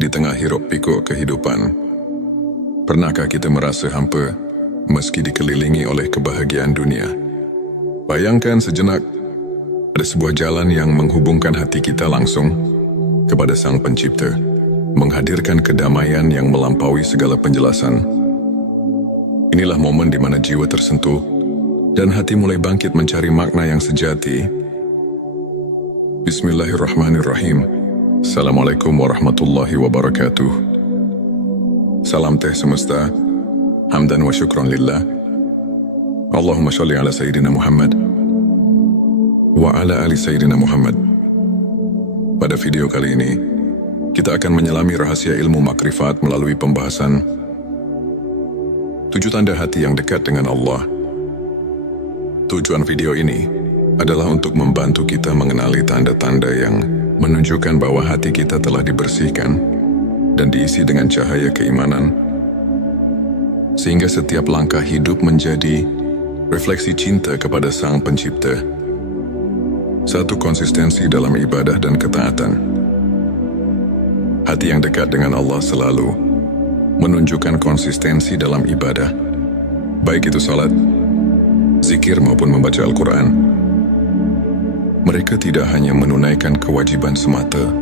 Di tengah hiruk pikuk kehidupan, pernahkah kita merasa hampa meski dikelilingi oleh kebahagiaan dunia? Bayangkan sejenak, ada sebuah jalan yang menghubungkan hati kita langsung kepada Sang Pencipta, menghadirkan kedamaian yang melampaui segala penjelasan. Inilah momen di mana jiwa tersentuh dan hati mulai bangkit mencari makna yang sejati. Bismillahirrahmanirrahim. Assalamualaikum warahmatullahi wabarakatuh. Salam teh semesta, hamdan wa syukron lillah. Allahumma sholli ala Sayyidina Muhammad wa ala ali Sayyidina Muhammad. Pada video kali ini, kita akan menyelami rahasia ilmu makrifat melalui pembahasan 7 tanda hati yang dekat dengan Allah. Tujuan video ini adalah untuk membantu kita mengenali tanda-tanda yang menunjukkan bahwa hati kita telah dibersihkan dan diisi dengan cahaya keimanan, sehingga setiap langkah hidup menjadi refleksi cinta kepada Sang Pencipta. 1. Konsistensi dalam ibadah dan ketaatan. Hati yang dekat dengan Allah selalu menunjukkan konsistensi dalam ibadah, baik itu salat, zikir maupun membaca Al-Quran. Mereka tidak hanya menunaikan kewajiban semata,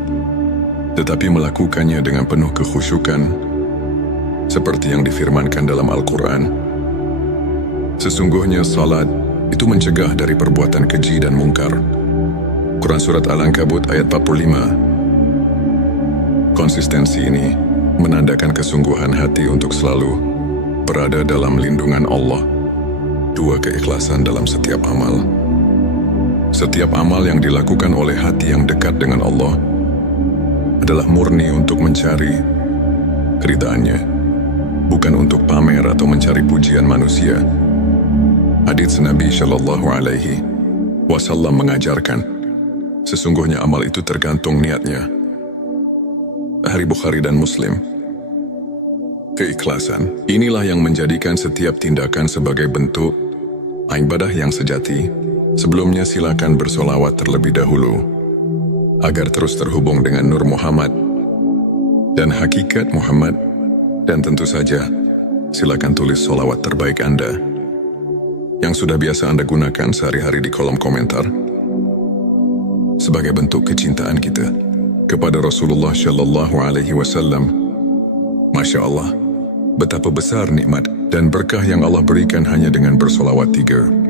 tetapi melakukannya dengan penuh kekhusyukan, seperti yang difirmankan dalam Al-Quran. Sesungguhnya salat itu mencegah dari perbuatan keji dan mungkar. Quran Surat Al-Ankabut ayat 45. Konsistensi ini menandakan kesungguhan hati untuk selalu berada dalam lindungan Allah. 2. Keikhlasan dalam setiap amal. Setiap amal yang dilakukan oleh hati yang dekat dengan Allah adalah murni untuk mencari keridhaannya, bukan untuk pamer atau mencari pujian manusia. Hadits Nabi Shallallahu Alaihi Wasallam mengajarkan, sesungguhnya amal itu tergantung niatnya. Hadits Bukhari dan Muslim. Keikhlasan inilah yang menjadikan setiap tindakan sebagai bentuk ibadah yang sejati. Sebelumnya silakan bersolawat terlebih dahulu, agar terus terhubung dengan Nur Muhammad dan hakikat Muhammad. Dan tentu saja, silakan tulis solawat terbaik Anda yang sudah biasa Anda gunakan sehari-hari di kolom komentar, sebagai bentuk kecintaan kita kepada Rasulullah Shallallahu Alaihi Wasallam. Masya Allah, betapa besar nikmat dan berkah yang Allah berikan hanya dengan bersolawat 3.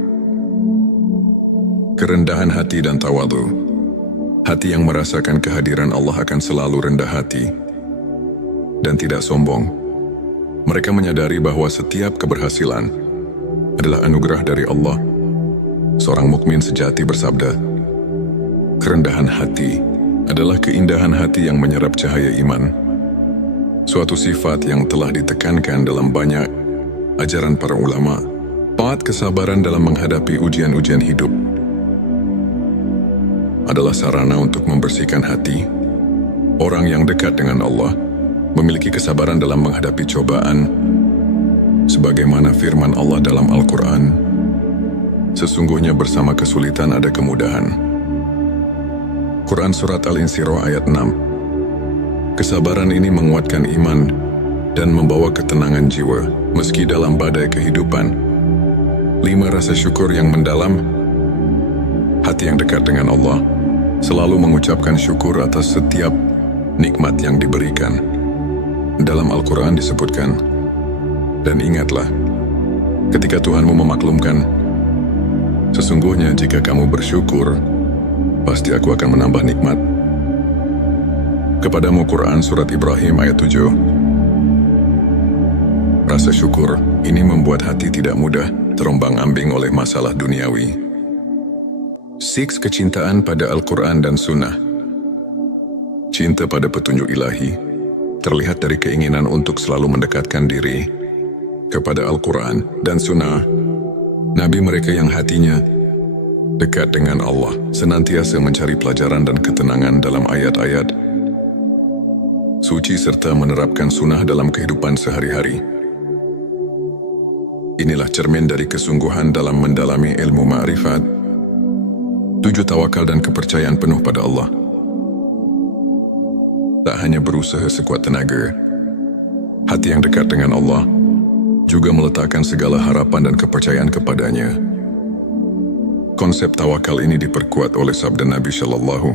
Kerendahan hati dan tawadhu. Hati yang merasakan kehadiran Allah akan selalu rendah hati dan tidak sombong. Mereka menyadari bahwa setiap keberhasilan adalah anugerah dari Allah. Seorang mukmin sejati bersabda, kerendahan hati adalah keindahan hati yang menyerap cahaya iman. Suatu sifat yang telah ditekankan dalam banyak ajaran para ulama. 4. Kesabaran dalam menghadapi ujian-ujian hidup adalah sarana untuk membersihkan hati. Orang yang dekat dengan Allah memiliki kesabaran dalam menghadapi cobaan, sebagaimana firman Allah dalam Al-Quran, sesungguhnya bersama kesulitan ada kemudahan. Quran Surat Al-Insyirah ayat 6. Kesabaran ini menguatkan iman dan membawa ketenangan jiwa meski dalam badai kehidupan. 5. Rasa syukur yang mendalam. Hati yang dekat dengan Allah selalu mengucapkan syukur atas setiap nikmat yang diberikan. Dalam Al-Quran disebutkan, dan ingatlah, ketika Tuhanmu memaklumkan, sesungguhnya jika kamu bersyukur, pasti aku akan menambah nikmat kepadamu. Quran Surat Ibrahim ayat 7. Rasa syukur ini membuat hati tidak mudah terombang-ambing oleh masalah duniawi. 6. Kecintaan pada Al-Quran dan Sunnah. Cinta pada petunjuk ilahi terlihat dari keinginan untuk selalu mendekatkan diri kepada Al-Quran dan Sunnah. Nabi mereka yang hatinya dekat dengan Allah senantiasa mencari pelajaran dan ketenangan dalam ayat-ayat suci serta menerapkan sunnah dalam kehidupan sehari-hari. Inilah cermin dari kesungguhan dalam mendalami ilmu ma'rifat. 7. Tawakal dan kepercayaan penuh pada Allah. tak hanya berusaha sekuat tenaga. Hati yang dekat dengan Allah juga meletakkan segala harapan dan kepercayaan kepadanya. Konsep tawakal ini diperkuat oleh sabda Nabi Shallallahu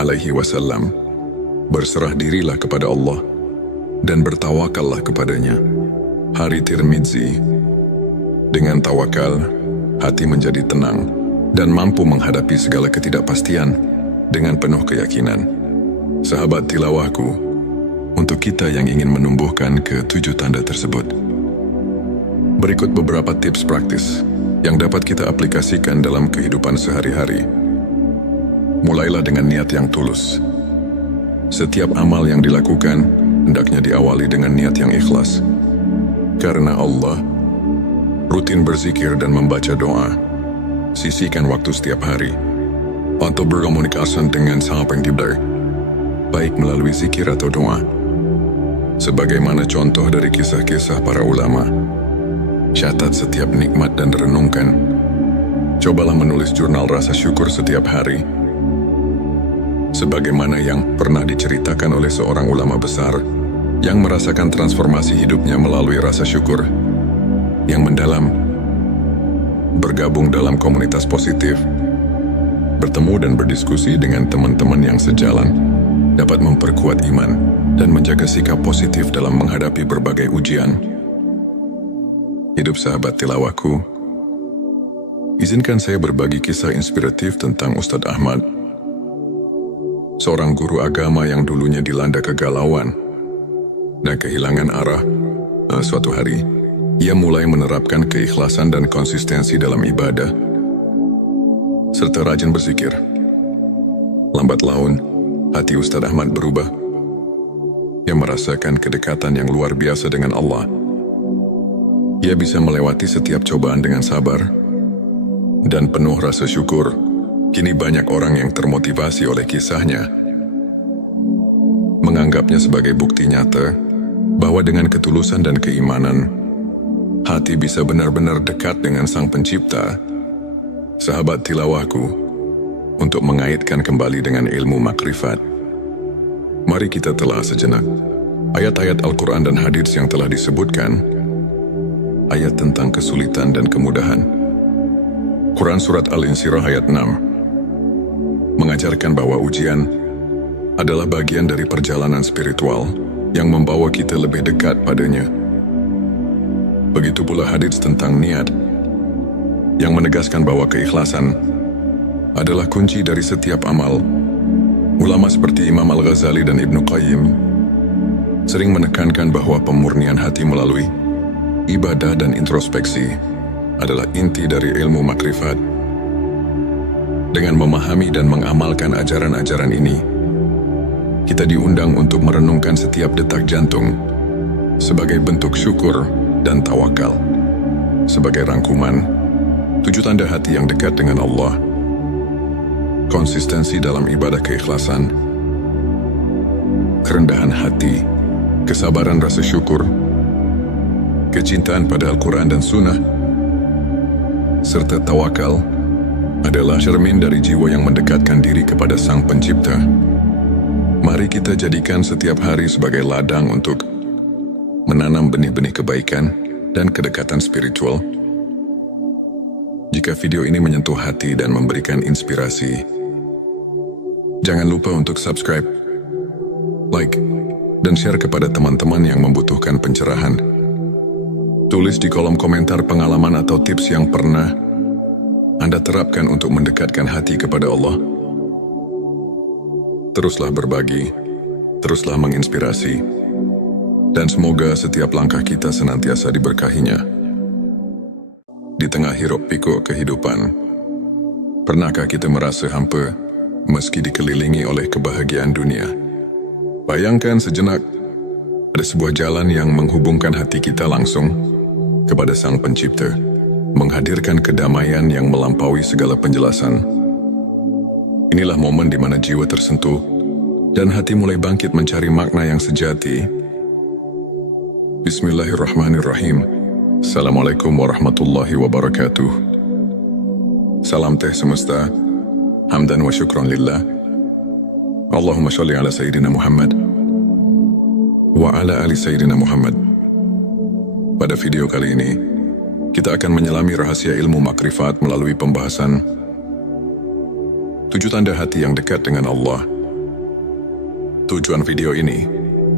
Alaihi Wasallam, berserah dirilah kepada Allah dan bertawakallah kepadanya. Hari Tirmidzi, dengan tawakal, hati menjadi tenang dan mampu menghadapi segala ketidakpastian dengan penuh keyakinan. Sahabat tilawahku, untuk kita yang ingin menumbuhkan ke-7 tanda tersebut, berikut beberapa tips praktis yang dapat kita aplikasikan dalam kehidupan sehari-hari. Mulailah dengan niat yang tulus. Setiap amal yang dilakukan hendaknya diawali dengan niat yang ikhlas. Karena Allah, rutin berzikir dan membaca doa. Sisihkan waktu setiap hari untuk berkomunikasi dengan Sang Pencipta, baik melalui zikir atau doa. Sebagaimana contoh dari kisah-kisah para ulama, catat setiap nikmat dan renungkan. Cobalah menulis jurnal rasa syukur setiap hari. Sebagaimana yang pernah diceritakan oleh seorang ulama besar yang merasakan transformasi hidupnya melalui rasa syukur yang mendalam, bergabung dalam komunitas positif, bertemu dan berdiskusi dengan teman-teman yang sejalan, dapat memperkuat iman dan menjaga sikap positif dalam menghadapi berbagai ujian. Hidup sahabat tilawahku, izinkan saya berbagi kisah inspiratif tentang Ustadz Ahmad, seorang guru agama yang dulunya dilanda kegalauan dan kehilangan arah. Suatu hari, ia mulai menerapkan keikhlasan dan konsistensi dalam ibadah, serta rajin berzikir. Lambat laun, hati Ustadz Ahmad berubah. Ia merasakan kedekatan yang luar biasa dengan Allah. Ia bisa melewati setiap cobaan dengan sabar dan penuh rasa syukur. Kini banyak orang yang termotivasi oleh kisahnya, menganggapnya sebagai bukti nyata bahwa dengan ketulusan dan keimanan, hati bisa benar-benar dekat dengan Sang Pencipta. Sahabat tilawahku, untuk mengaitkan kembali dengan ilmu makrifat, mari kita telah sejenak ayat-ayat Al-Quran dan hadits yang telah disebutkan. Ayat tentang kesulitan dan kemudahan. Quran Surat Al-Insyirah ayat 6 mengajarkan bahwa ujian adalah bagian dari perjalanan spiritual yang membawa kita lebih dekat padanya. Begitu pula hadits tentang niat yang menegaskan bahwa keikhlasan adalah kunci dari setiap amal. Ulama seperti Imam Al-Ghazali dan Ibnu Qayyim sering menekankan bahwa pemurnian hati melalui ibadah dan introspeksi adalah inti dari ilmu makrifat. Dengan memahami dan mengamalkan ajaran-ajaran ini, kita diundang untuk merenungkan setiap detak jantung sebagai bentuk syukur dan tawakal. Sebagai rangkuman, 7 tanda hati yang dekat dengan Allah: konsistensi dalam ibadah keikhlasan, kerendahan hati, kesabaran rasa syukur, kecintaan pada Al-Quran dan Sunnah, serta tawakal adalah cermin dari jiwa yang mendekatkan diri kepada Sang Pencipta. Mari kita jadikan setiap hari sebagai ladang untuk menanam benih-benih kebaikan dan kedekatan spiritual. Jika video ini menyentuh hati dan memberikan inspirasi, jangan lupa untuk subscribe, like, dan share kepada teman-teman yang membutuhkan pencerahan. Tulis di kolom komentar pengalaman atau tips yang pernah Anda terapkan untuk mendekatkan hati kepada Allah. Teruslah berbagi, teruslah menginspirasi, dan semoga setiap langkah kita senantiasa diberkahinya. Di tengah hiruk pikuk kehidupan, pernahkah kita merasa hampa meski dikelilingi oleh kebahagiaan dunia? Bayangkan sejenak, ada sebuah jalan yang menghubungkan hati kita langsung kepada Sang Pencipta, menghadirkan kedamaian yang melampaui segala penjelasan. Inilah momen di mana jiwa tersentuh dan hati mulai bangkit mencari makna yang sejati. Bismillahirrahmanirrahim. Assalamualaikum warahmatullahi wabarakatuh. Salam teh semesta, hamdan wa syukron lillah. Allahumma sholli ala Sayyidina Muhammad wa ala ali Sayyidina Muhammad. Pada video kali ini, kita akan menyelami rahasia ilmu makrifat melalui pembahasan 7 tanda hati yang dekat dengan Allah. Tujuan video ini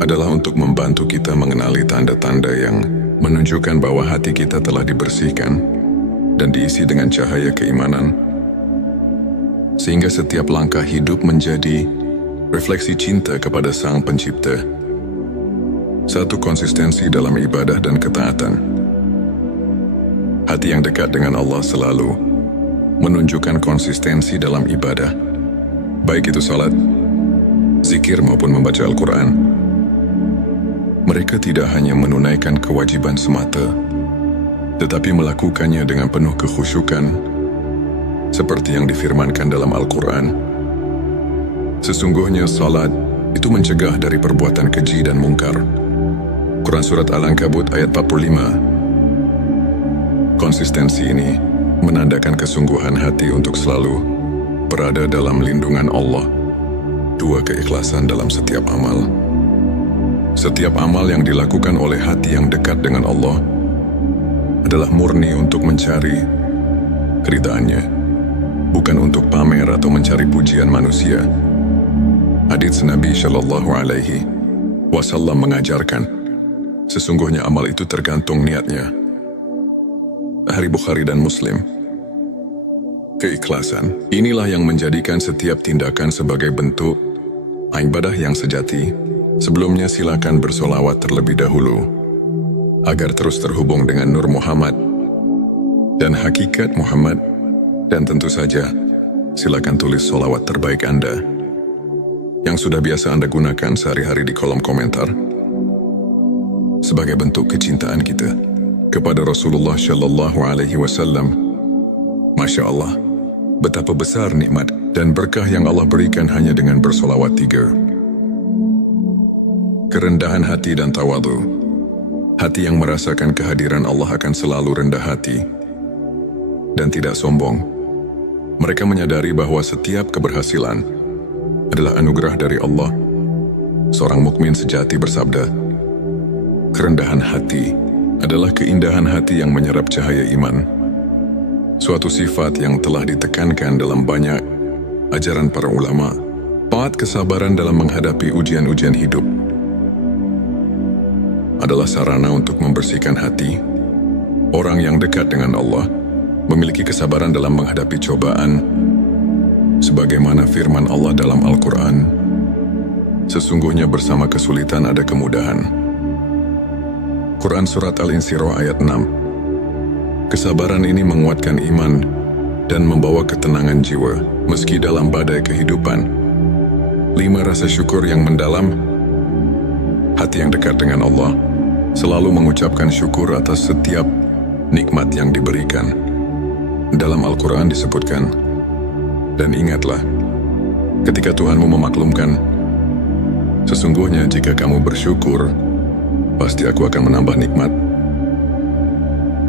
adalah untuk membantu kita mengenali tanda-tanda yang menunjukkan bahwa hati kita telah dibersihkan dan diisi dengan cahaya keimanan, sehingga setiap langkah hidup menjadi refleksi cinta kepada Sang Pencipta. Satu, konsistensi dalam ibadah dan ketaatan. Hati yang dekat dengan Allah selalu menunjukkan konsistensi dalam ibadah, baik itu salat, zikir maupun membaca Al-Quran. Mereka tidak hanya menunaikan kewajiban semata, tetapi melakukannya dengan penuh kekhusyukan, seperti yang difirmankan dalam Al-Quran. Sesungguhnya salat itu mencegah dari perbuatan keji dan mungkar. Quran Surat Al-Ankabut ayat 45. Konsistensi ini menandakan kesungguhan hati untuk selalu berada dalam lindungan Allah. 2, keikhlasan dalam setiap amal. Setiap amal yang dilakukan oleh hati yang dekat dengan Allah adalah murni untuk mencari keridhaannya, bukan untuk pamer atau mencari pujian manusia. Hadits Nabi Shallallahu Alaihi Wasallam mengajarkan, sesungguhnya amal itu tergantung niatnya. Hari Bukhari dan Muslim. Keikhlasan, inilah yang menjadikan setiap tindakan sebagai bentuk ibadah yang sejati. Sebelumnya silakan bersolawat terlebih dahulu, agar terus terhubung dengan Nur Muhammad dan hakikat Muhammad. Dan tentu saja, silakan tulis solawat terbaik Anda yang sudah biasa Anda gunakan sehari-hari di kolom komentar, sebagai bentuk kecintaan kita kepada Rasulullah Shallallahu Alaihi Wasallam. Masya Allah, betapa besar nikmat dan berkah yang Allah berikan hanya dengan bersolawat 3. Kerendahan hati dan tawadhu. Hati yang merasakan kehadiran Allah akan selalu rendah hati dan tidak sombong. Mereka menyadari bahwa setiap keberhasilan adalah anugerah dari Allah. Seorang mukmin sejati bersabda, kerendahan hati adalah keindahan hati yang menyerap cahaya iman. Suatu sifat yang telah ditekankan dalam banyak ajaran para ulama. 4, kesabaran dalam menghadapi ujian-ujian hidup adalah sarana untuk membersihkan hati. Orang yang dekat dengan Allah memiliki kesabaran dalam menghadapi cobaan, sebagaimana firman Allah dalam Al-Quran, sesungguhnya bersama kesulitan ada kemudahan. Quran Surat Al-Insyirah ayat 6. Kesabaran ini menguatkan iman dan membawa ketenangan jiwa meski dalam badai kehidupan. 5, rasa syukur yang mendalam. Hati yang dekat dengan Allah selalu mengucapkan syukur atas setiap nikmat yang diberikan. Dalam Al-Quran disebutkan, dan ingatlah, ketika Tuhanmu memaklumkan, sesungguhnya jika kamu bersyukur, pasti aku akan menambah nikmat.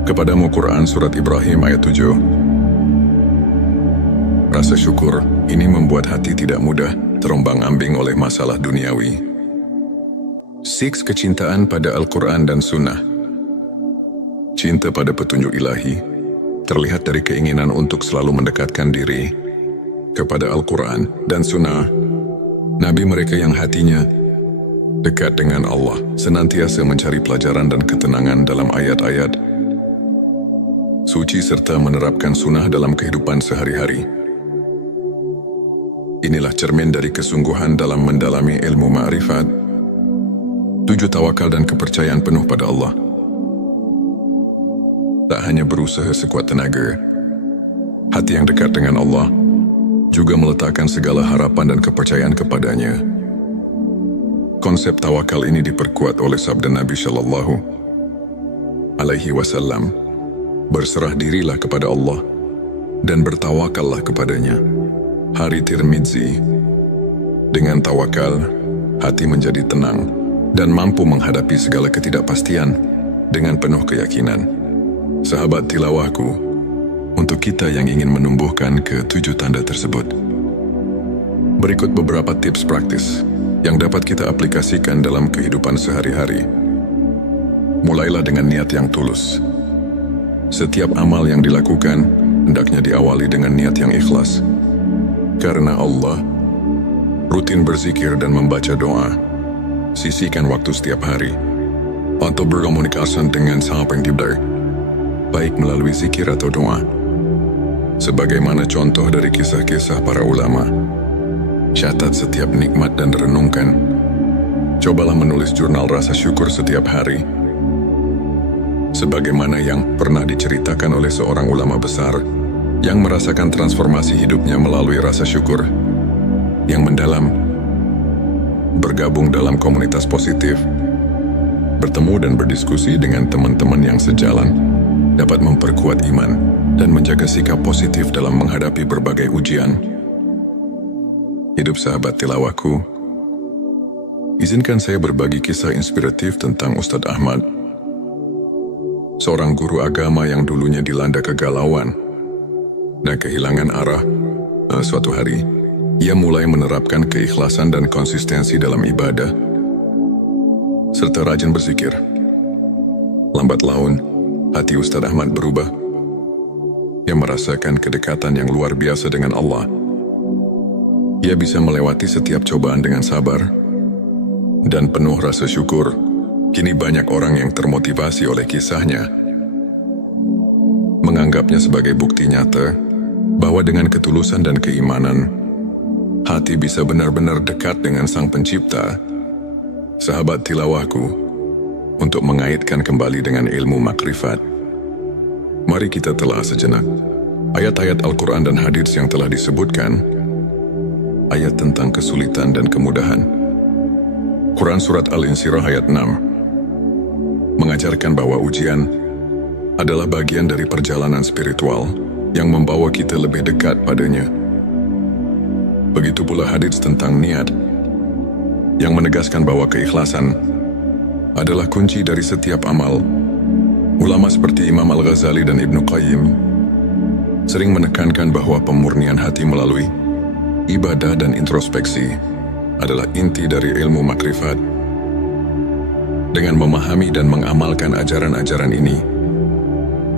Kepadamu Quran Surat Ibrahim ayat 7. Rasa syukur ini membuat hati tidak mudah terombang-ambing oleh masalah duniawi. 6, kecintaan pada Al-Quran dan Sunnah. Cinta pada petunjuk ilahi terlihat dari keinginan untuk selalu mendekatkan diri kepada Al-Quran dan Sunnah. Nabi mereka yang hatinya dekat dengan Allah senantiasa mencari pelajaran dan ketenangan dalam ayat-ayat suci serta menerapkan sunnah dalam kehidupan sehari-hari. Inilah cermin dari kesungguhan dalam mendalami ilmu ma'rifat. 7, tawakal dan kepercayaan penuh pada Allah. Tak hanya berusaha sekuat tenaga, hati yang dekat dengan Allah juga meletakkan segala harapan dan kepercayaan kepadanya. Konsep tawakal ini diperkuat oleh sabda Nabi Shallallahu Alaihi Wasallam, berserah dirilah kepada Allah dan bertawakallah kepadanya. Hari Tirmidzi. Dengan tawakal, hati menjadi tenang dan mampu menghadapi segala ketidakpastian dengan penuh keyakinan. Sahabat tilawahku, untuk kita yang ingin menumbuhkan ke-7 tanda tersebut, Berikut beberapa tips praktis yang dapat kita aplikasikan dalam kehidupan sehari-hari. Mulailah dengan niat yang tulus. Setiap amal yang dilakukan hendaknya diawali dengan niat yang ikhlas. Karena Allah, rutin berzikir dan membaca doa. Sisihkan waktu setiap hari untuk berkomunikasi dengan Sang Pencipta, baik melalui zikir atau doa. Sebagaimana contoh dari kisah-kisah para ulama, catat setiap nikmat dan renungkan. Cobalah menulis jurnal rasa syukur setiap hari. Sebagaimana yang pernah diceritakan oleh seorang ulama besar yang merasakan transformasi hidupnya melalui rasa syukur yang mendalam, bergabung dalam komunitas positif, bertemu dan berdiskusi dengan teman-teman yang sejalan, dapat memperkuat iman dan menjaga sikap positif dalam menghadapi berbagai ujian. Hidup sahabat tilawahku, izinkan saya berbagi kisah inspiratif tentang Ustadz Ahmad, seorang guru agama yang dulunya dilanda kegalauan dan kehilangan arah. Suatu hari, ia mulai menerapkan keikhlasan dan konsistensi dalam ibadah, serta rajin berzikir. Lambat laun, hati Ustadz Ahmad berubah. Ia merasakan kedekatan yang luar biasa dengan Allah. Ia bisa melewati setiap cobaan dengan sabar dan penuh rasa syukur. Kini banyak orang yang termotivasi oleh kisahnya, menganggapnya sebagai bukti nyata bahwa dengan ketulusan dan keimanan, hati bisa benar-benar dekat dengan Sang Pencipta. Sahabat tilawahku, untuk mengaitkan kembali dengan ilmu makrifat, mari kita telah sejenak ayat-ayat Al-Quran dan hadits yang telah disebutkan. Ayat tentang kesulitan dan kemudahan. Quran Surat Al-Insyirah ayat 6 mengajarkan bahwa ujian adalah bagian dari perjalanan spiritual yang membawa kita lebih dekat padanya. Begitu pula hadits tentang niat yang menegaskan bahwa keikhlasan adalah kunci dari setiap amal. Ulama seperti Imam Al-Ghazali dan Ibnu Qayyim sering menekankan bahwa pemurnian hati melalui ibadah dan introspeksi adalah inti dari ilmu makrifat. Dengan memahami dan mengamalkan ajaran-ajaran ini,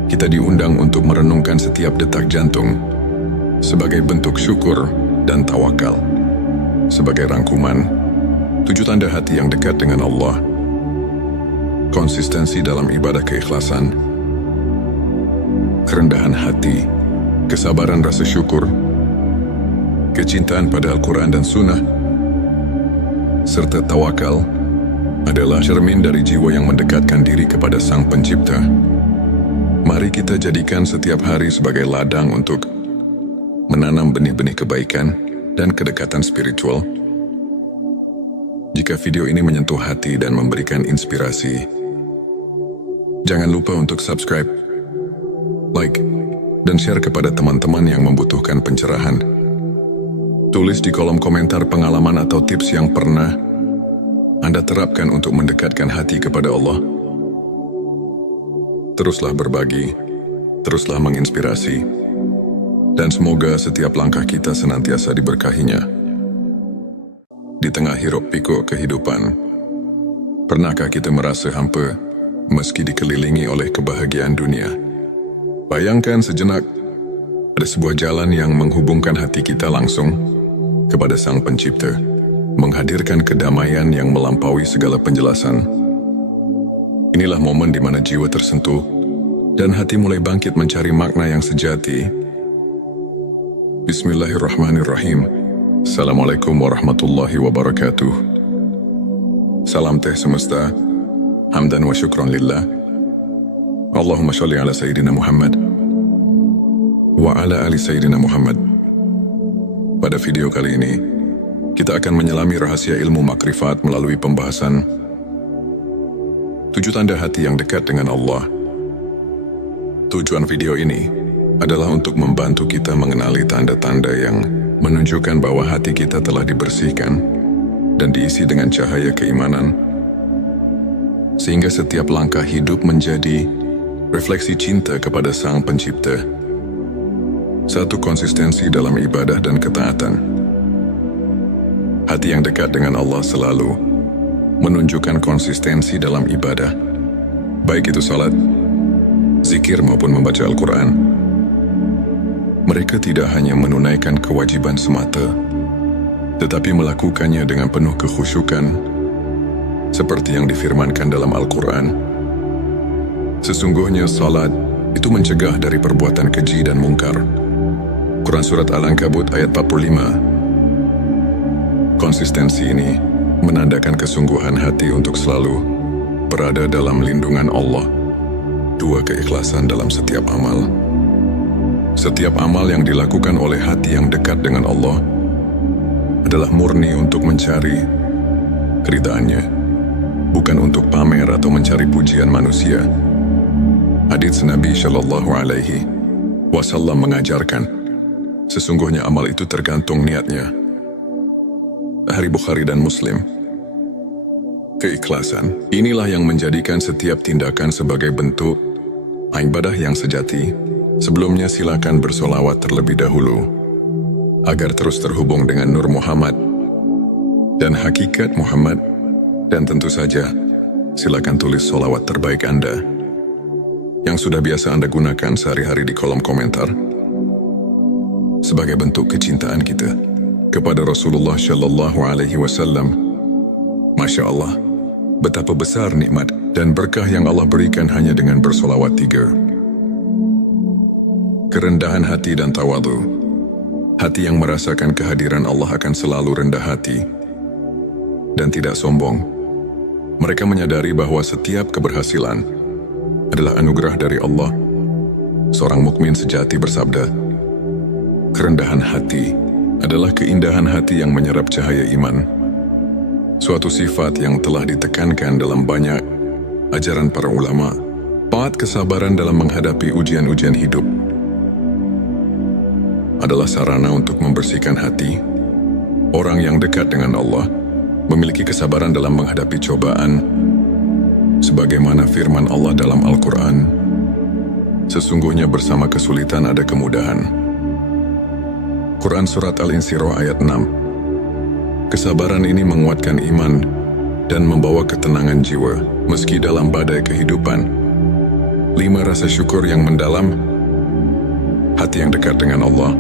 kita diundang untuk merenungkan setiap detak jantung sebagai bentuk syukur dan tawakal. Sebagai rangkuman, 7 tanda hati yang dekat dengan Allah: konsistensi dalam ibadah keikhlasan, kerendahan hati, kesabaran rasa syukur, kecintaan pada Al-Quran dan Sunnah, serta tawakal adalah cermin dari jiwa yang mendekatkan diri kepada Sang Pencipta. Mari kita jadikan setiap hari sebagai ladang untuk menanam benih-benih kebaikan dan kedekatan spiritual. Jika video ini menyentuh hati dan memberikan inspirasi, jangan lupa untuk subscribe, like, dan share kepada teman-teman yang membutuhkan pencerahan. Tulis di kolom komentar pengalaman atau tips yang pernah Anda terapkan untuk mendekatkan hati kepada Allah. Teruslah berbagi, teruslah menginspirasi, dan semoga setiap langkah kita senantiasa diberkahinya. Di tengah hiruk pikuk kehidupan, pernahkah kita merasa hampa meski dikelilingi oleh kebahagiaan dunia? Bayangkan sejenak, ada sebuah jalan yang menghubungkan hati kita langsung kepada Sang Pencipta, menghadirkan kedamaian yang melampaui segala penjelasan. Inilah momen di mana jiwa tersentuh dan hati mulai bangkit mencari makna yang sejati. Bismillahirrahmanirrahim. Assalamualaikum warahmatullahi wabarakatuh. Salam teh semesta, hamdan wa syukran lillah. Allahumma sholli ala Sayyidina Muhammad wa ala ali Sayyidina Muhammad. Pada video kali ini, kita akan menyelami rahasia ilmu makrifat melalui pembahasan 7 tanda hati yang dekat dengan Allah. Tujuan video ini adalah untuk membantu kita mengenali tanda-tanda yang menunjukkan bahwa hati kita telah dibersihkan dan diisi dengan cahaya keimanan, sehingga setiap langkah hidup menjadi refleksi cinta kepada Sang Pencipta. 1. Konsistensi dalam ibadah dan ketaatan. Hati yang dekat dengan Allah selalu menunjukkan konsistensi dalam ibadah, baik itu salat, zikir maupun membaca Al-Quran. Mereka tidak hanya menunaikan kewajiban semata, tetapi melakukannya dengan penuh kekhusyukan, seperti yang difirmankan dalam Al-Quran. Sesungguhnya salat itu mencegah dari perbuatan keji dan mungkar. Quran Surat Al-Ankabut ayat 45. Konsistensi ini menandakan kesungguhan hati untuk selalu berada dalam lindungan Allah. 2. Keikhlasan dalam setiap amal. Setiap amal yang dilakukan oleh hati yang dekat dengan Allah adalah murni untuk mencari keridhaannya, bukan untuk pamer atau mencari pujian manusia. Hadits Nabi Shallallahu Alaihi Wasallam mengajarkan, sesungguhnya amal itu tergantung niatnya. Hari Bukhari dan Muslim. Keikhlasan inilah yang menjadikan setiap tindakan sebagai bentuk ibadah yang sejati. Sebelumnya silakan bersolawat terlebih dahulu agar terus terhubung dengan Nur Muhammad dan hakikat Muhammad, dan tentu saja silakan tulis solawat terbaik Anda yang sudah biasa Anda gunakan sehari-hari di kolom komentar sebagai bentuk kecintaan kita kepada Rasulullah Shallallahu Alaihi Wasallam. Masya Allah, betapa besar nikmat dan berkah yang Allah berikan hanya dengan bersolawat 3. Kerendahan hati dan tawadhu. Hati yang merasakan kehadiran Allah akan selalu rendah hati dan tidak sombong. Mereka menyadari bahwa setiap keberhasilan adalah anugerah dari Allah. Seorang mukmin sejati bersabda, kerendahan hati adalah keindahan hati yang menyerap cahaya iman. Suatu sifat yang telah ditekankan dalam banyak ajaran para ulama. 4. Kesabaran dalam menghadapi ujian-ujian hidup adalah sarana untuk membersihkan hati. Orang yang dekat dengan Allah memiliki kesabaran dalam menghadapi cobaan, sebagaimana firman Allah dalam Al-Quran, sesungguhnya bersama kesulitan ada kemudahan. Quran Surat Al-Insyirah ayat 6. Kesabaran ini menguatkan iman dan membawa ketenangan jiwa meski dalam badai kehidupan. 5. Rasa syukur yang mendalam. Hati yang dekat dengan Allah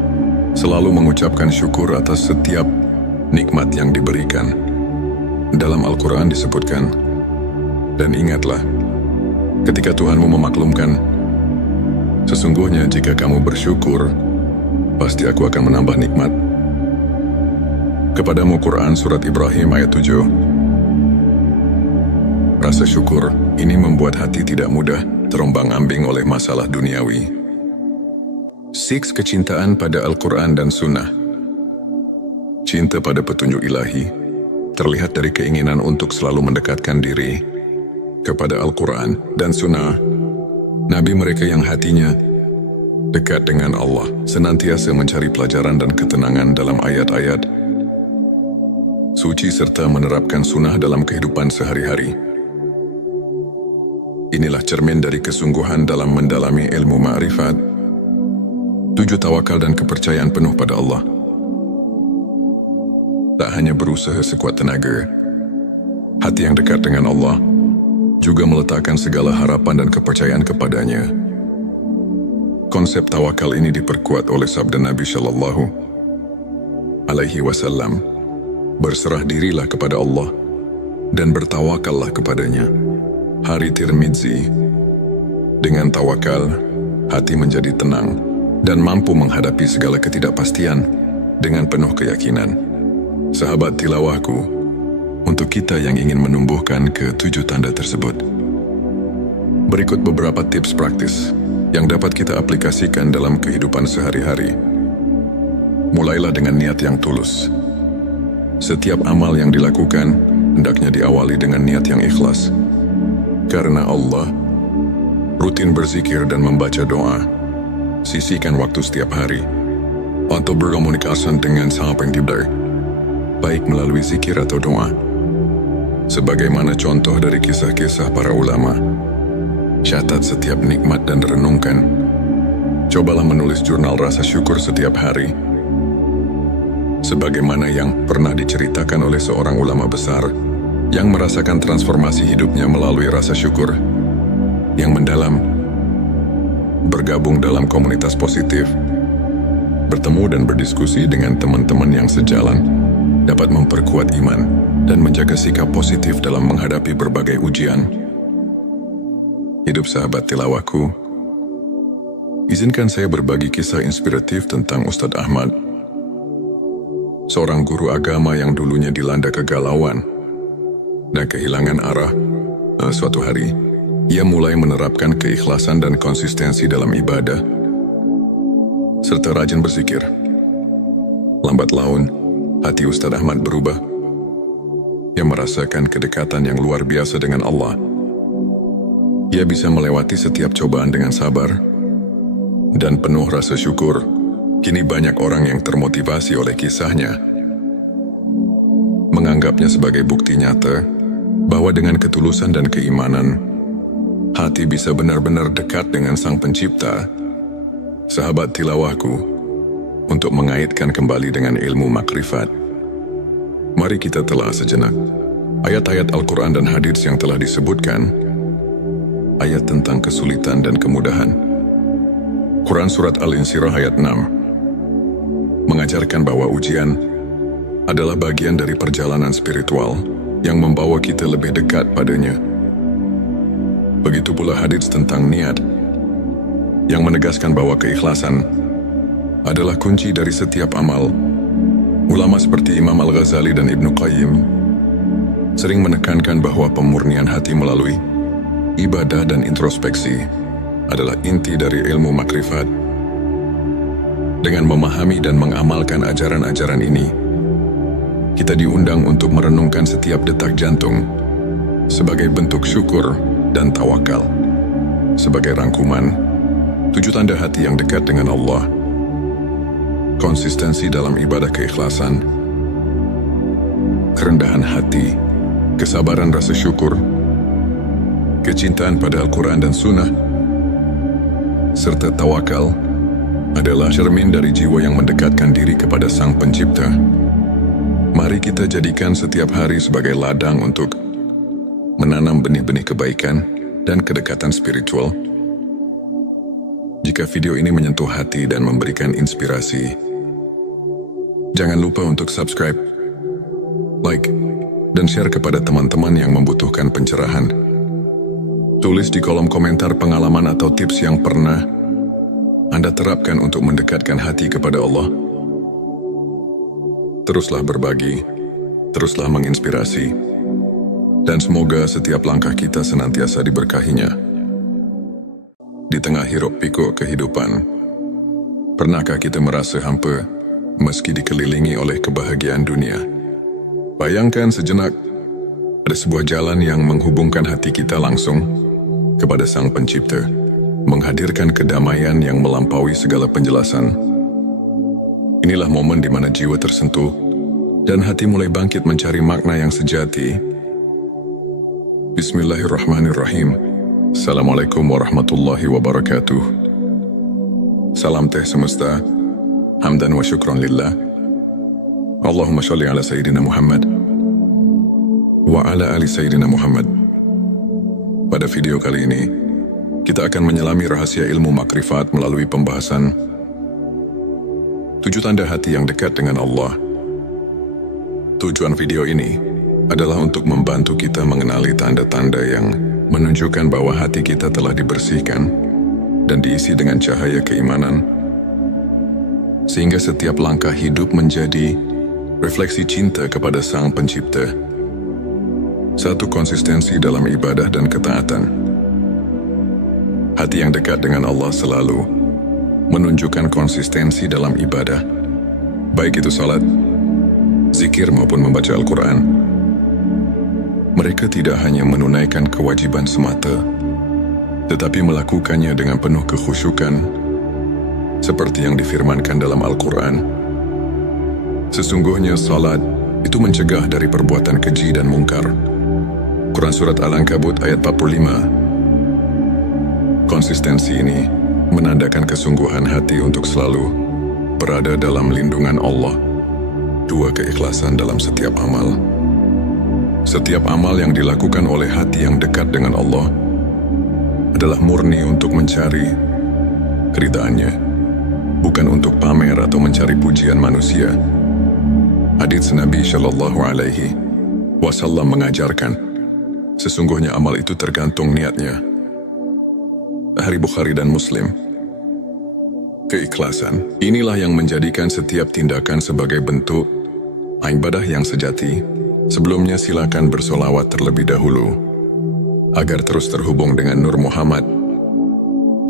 selalu mengucapkan syukur atas setiap nikmat yang diberikan. Dalam Al-Quran disebutkan, dan ingatlah ketika Tuhanmu memaklumkan, sesungguhnya jika kamu bersyukur, pasti aku akan menambah nikmat kepadamu. Quran Surat Ibrahim ayat 7. Rasa syukur ini membuat hati tidak mudah terombang-ambing oleh masalah duniawi. 6. Kecintaan pada Al-Quran dan Sunnah. Cinta pada petunjuk ilahi terlihat dari keinginan untuk selalu mendekatkan diri kepada Al-Quran dan Sunnah. Nabi mereka yang hatinya dekat dengan Allah senantiasa mencari pelajaran dan ketenangan dalam ayat-ayat suci serta menerapkan sunnah dalam kehidupan sehari-hari. Inilah cermin dari kesungguhan dalam mendalami ilmu ma'rifat. 7. Tawakal dan kepercayaan penuh pada Allah. Tak hanya berusaha sekuat tenaga, hati yang dekat dengan Allah juga meletakkan segala harapan dan kepercayaan kepadanya. Konsep tawakal ini diperkuat oleh sabda Nabi Shallallahu Alaihi Wasallam, berserah dirilah kepada Allah dan bertawakallah kepadanya. Hari Tirmidzi. Dengan tawakal, hati menjadi tenang dan mampu menghadapi segala ketidakpastian dengan penuh keyakinan. Sahabat tilawahku, untuk kita yang ingin menumbuhkan ke-7 tanda tersebut, berikut beberapa tips praktis yang dapat kita aplikasikan dalam kehidupan sehari-hari. Mulailah dengan niat yang tulus. Setiap amal yang dilakukan hendaknya diawali dengan niat yang ikhlas. Karena Allah, rutin berzikir dan membaca doa. Sisihkan waktu setiap hari untuk berkomunikasi dengan Sang Pencipta, baik melalui zikir atau doa. Sebagaimana contoh dari kisah-kisah para ulama, catat setiap nikmat dan renungkan. Cobalah menulis jurnal rasa syukur setiap hari. sebagaimana yang pernah diceritakan oleh seorang ulama besar yang merasakan transformasi hidupnya melalui rasa syukur yang mendalam, bergabung dalam komunitas positif, bertemu dan berdiskusi dengan teman-teman yang sejalan, dapat memperkuat iman dan menjaga sikap positif dalam menghadapi berbagai ujian. Hidup sahabat tilawahku, izinkan saya berbagi kisah inspiratif tentang Ustadz Ahmad, seorang guru agama yang dulunya dilanda kegalauan dan kehilangan arah. Suatu hari, ia mulai menerapkan keikhlasan dan konsistensi dalam ibadah, serta rajin berzikir. Lambat laun, hati Ustadz Ahmad berubah. Ia merasakan kedekatan yang luar biasa dengan Allah. Ia bisa melewati setiap cobaan dengan sabar dan penuh rasa syukur. Kini banyak orang yang termotivasi oleh kisahnya, menganggapnya sebagai bukti nyata bahwa dengan ketulusan dan keimanan, hati bisa benar-benar dekat dengan Sang Pencipta. Sahabat tilawahku, untuk mengaitkan kembali dengan ilmu makrifat, mari kita telah sejenak ayat-ayat Al-Quran dan hadits yang telah disebutkan, ayat tentang kesulitan dan kemudahan. Quran Surat Al-Insyirah ayat 6 mengajarkan bahwa ujian adalah bagian dari perjalanan spiritual yang membawa kita lebih dekat padanya. Begitu pula hadits tentang niat yang menegaskan bahwa keikhlasan adalah kunci dari setiap amal. Ulama seperti Imam Al-Ghazali dan Ibnu Qayyim sering menekankan bahwa pemurnian hati melalui ibadah dan introspeksi adalah inti dari ilmu makrifat. Dengan memahami dan mengamalkan ajaran-ajaran ini, kita diundang untuk merenungkan setiap detak jantung sebagai bentuk syukur dan tawakal. Sebagai rangkuman, 7 tanda hati yang dekat dengan Allah: konsistensi dalam ibadah keikhlasan, kerendahan hati, kesabaran rasa syukur, kecintaan pada Al-Quran dan Sunnah, serta tawakal adalah cermin dari jiwa yang mendekatkan diri kepada Sang Pencipta. Mari kita jadikan setiap hari sebagai ladang untuk menanam benih-benih kebaikan dan kedekatan spiritual. Jika video ini menyentuh hati dan memberikan inspirasi, jangan lupa untuk subscribe, like, dan share kepada teman-teman yang membutuhkan pencerahan. Tulis di kolom komentar pengalaman atau tips yang pernah Anda terapkan untuk mendekatkan hati kepada Allah. Teruslah berbagi, teruslah menginspirasi, dan semoga setiap langkah kita senantiasa diberkahinya. Di tengah hiruk pikuk kehidupan, pernahkah kita merasa hampa meski dikelilingi oleh kebahagiaan dunia? Bayangkan sejenak, ada sebuah jalan yang menghubungkan hati kita langsung kepada Sang Pencipta, menghadirkan kedamaian yang melampaui segala penjelasan. Inilah momen di mana jiwa tersentuh dan hati mulai bangkit mencari makna yang sejati. Bismillahirrahmanirrahim. Assalamualaikum warahmatullahi wabarakatuh. Salam teh semesta, hamdan wa syukran lillah. Allahumma sholli ala Sayyidina Muhammad wa ala ali Sayyidina Muhammad. Pada video kali ini, kita akan menyelami rahasia ilmu makrifat melalui pembahasan 7 tanda hati yang dekat dengan Allah. Tujuan video ini adalah untuk membantu kita mengenali tanda-tanda yang menunjukkan bahwa hati kita telah dibersihkan dan diisi dengan cahaya keimanan, sehingga setiap langkah hidup menjadi refleksi cinta kepada Sang Pencipta. 1. Konsistensi dalam ibadah dan ketaatan. Hati yang dekat dengan Allah selalu menunjukkan konsistensi dalam ibadah, baik itu salat, zikir maupun membaca Al-Quran. Mereka tidak hanya menunaikan kewajiban semata, tetapi melakukannya dengan penuh kekhusyukan, seperti yang difirmankan dalam Al-Quran. Sesungguhnya salat itu mencegah dari perbuatan keji dan mungkar. Quran Surat Al-Ankabut ayat 45. Konsistensi ini menandakan kesungguhan hati untuk selalu berada dalam lindungan Allah 2. Keikhlasan dalam setiap amal. Setiap amal yang dilakukan oleh hati yang dekat dengan Allah adalah murni untuk mencari keridhaannya, bukan untuk pamer atau mencari pujian manusia. Hadits Nabi Shallallahu Alaihi Wasallam mengajarkan, sesungguhnya amal itu tergantung niatnya. Hadits Bukhari dan Muslim. Keikhlasan inilah yang menjadikan setiap tindakan sebagai bentuk ibadah yang sejati. Sebelumnya silakan bersolawat terlebih dahulu agar terus terhubung dengan Nur Muhammad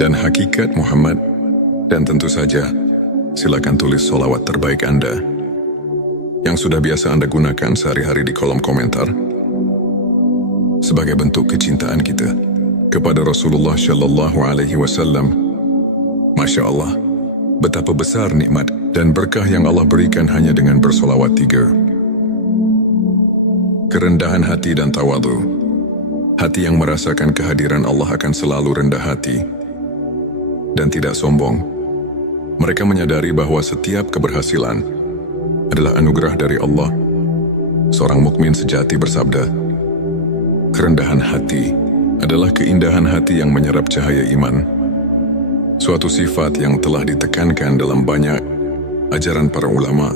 dan hakikat Muhammad, dan tentu saja silakan tulis solawat terbaik Anda yang sudah biasa Anda gunakan sehari-hari di kolom komentar sebagai bentuk kecintaan kita kepada Rasulullah Shallallahu Alaihi Wasallam. Masya Allah, betapa besar nikmat dan berkah yang Allah berikan hanya dengan bersolawat 3. Kerendahan hati dan tawadhu. Hati yang merasakan kehadiran Allah akan selalu rendah hati dan tidak sombong. Mereka menyadari bahwa setiap keberhasilan adalah anugerah dari Allah. Seorang mukmin sejati bersabda, kerendahan hati adalah keindahan hati yang menyerap cahaya iman. Suatu sifat yang telah ditekankan dalam banyak ajaran para ulama.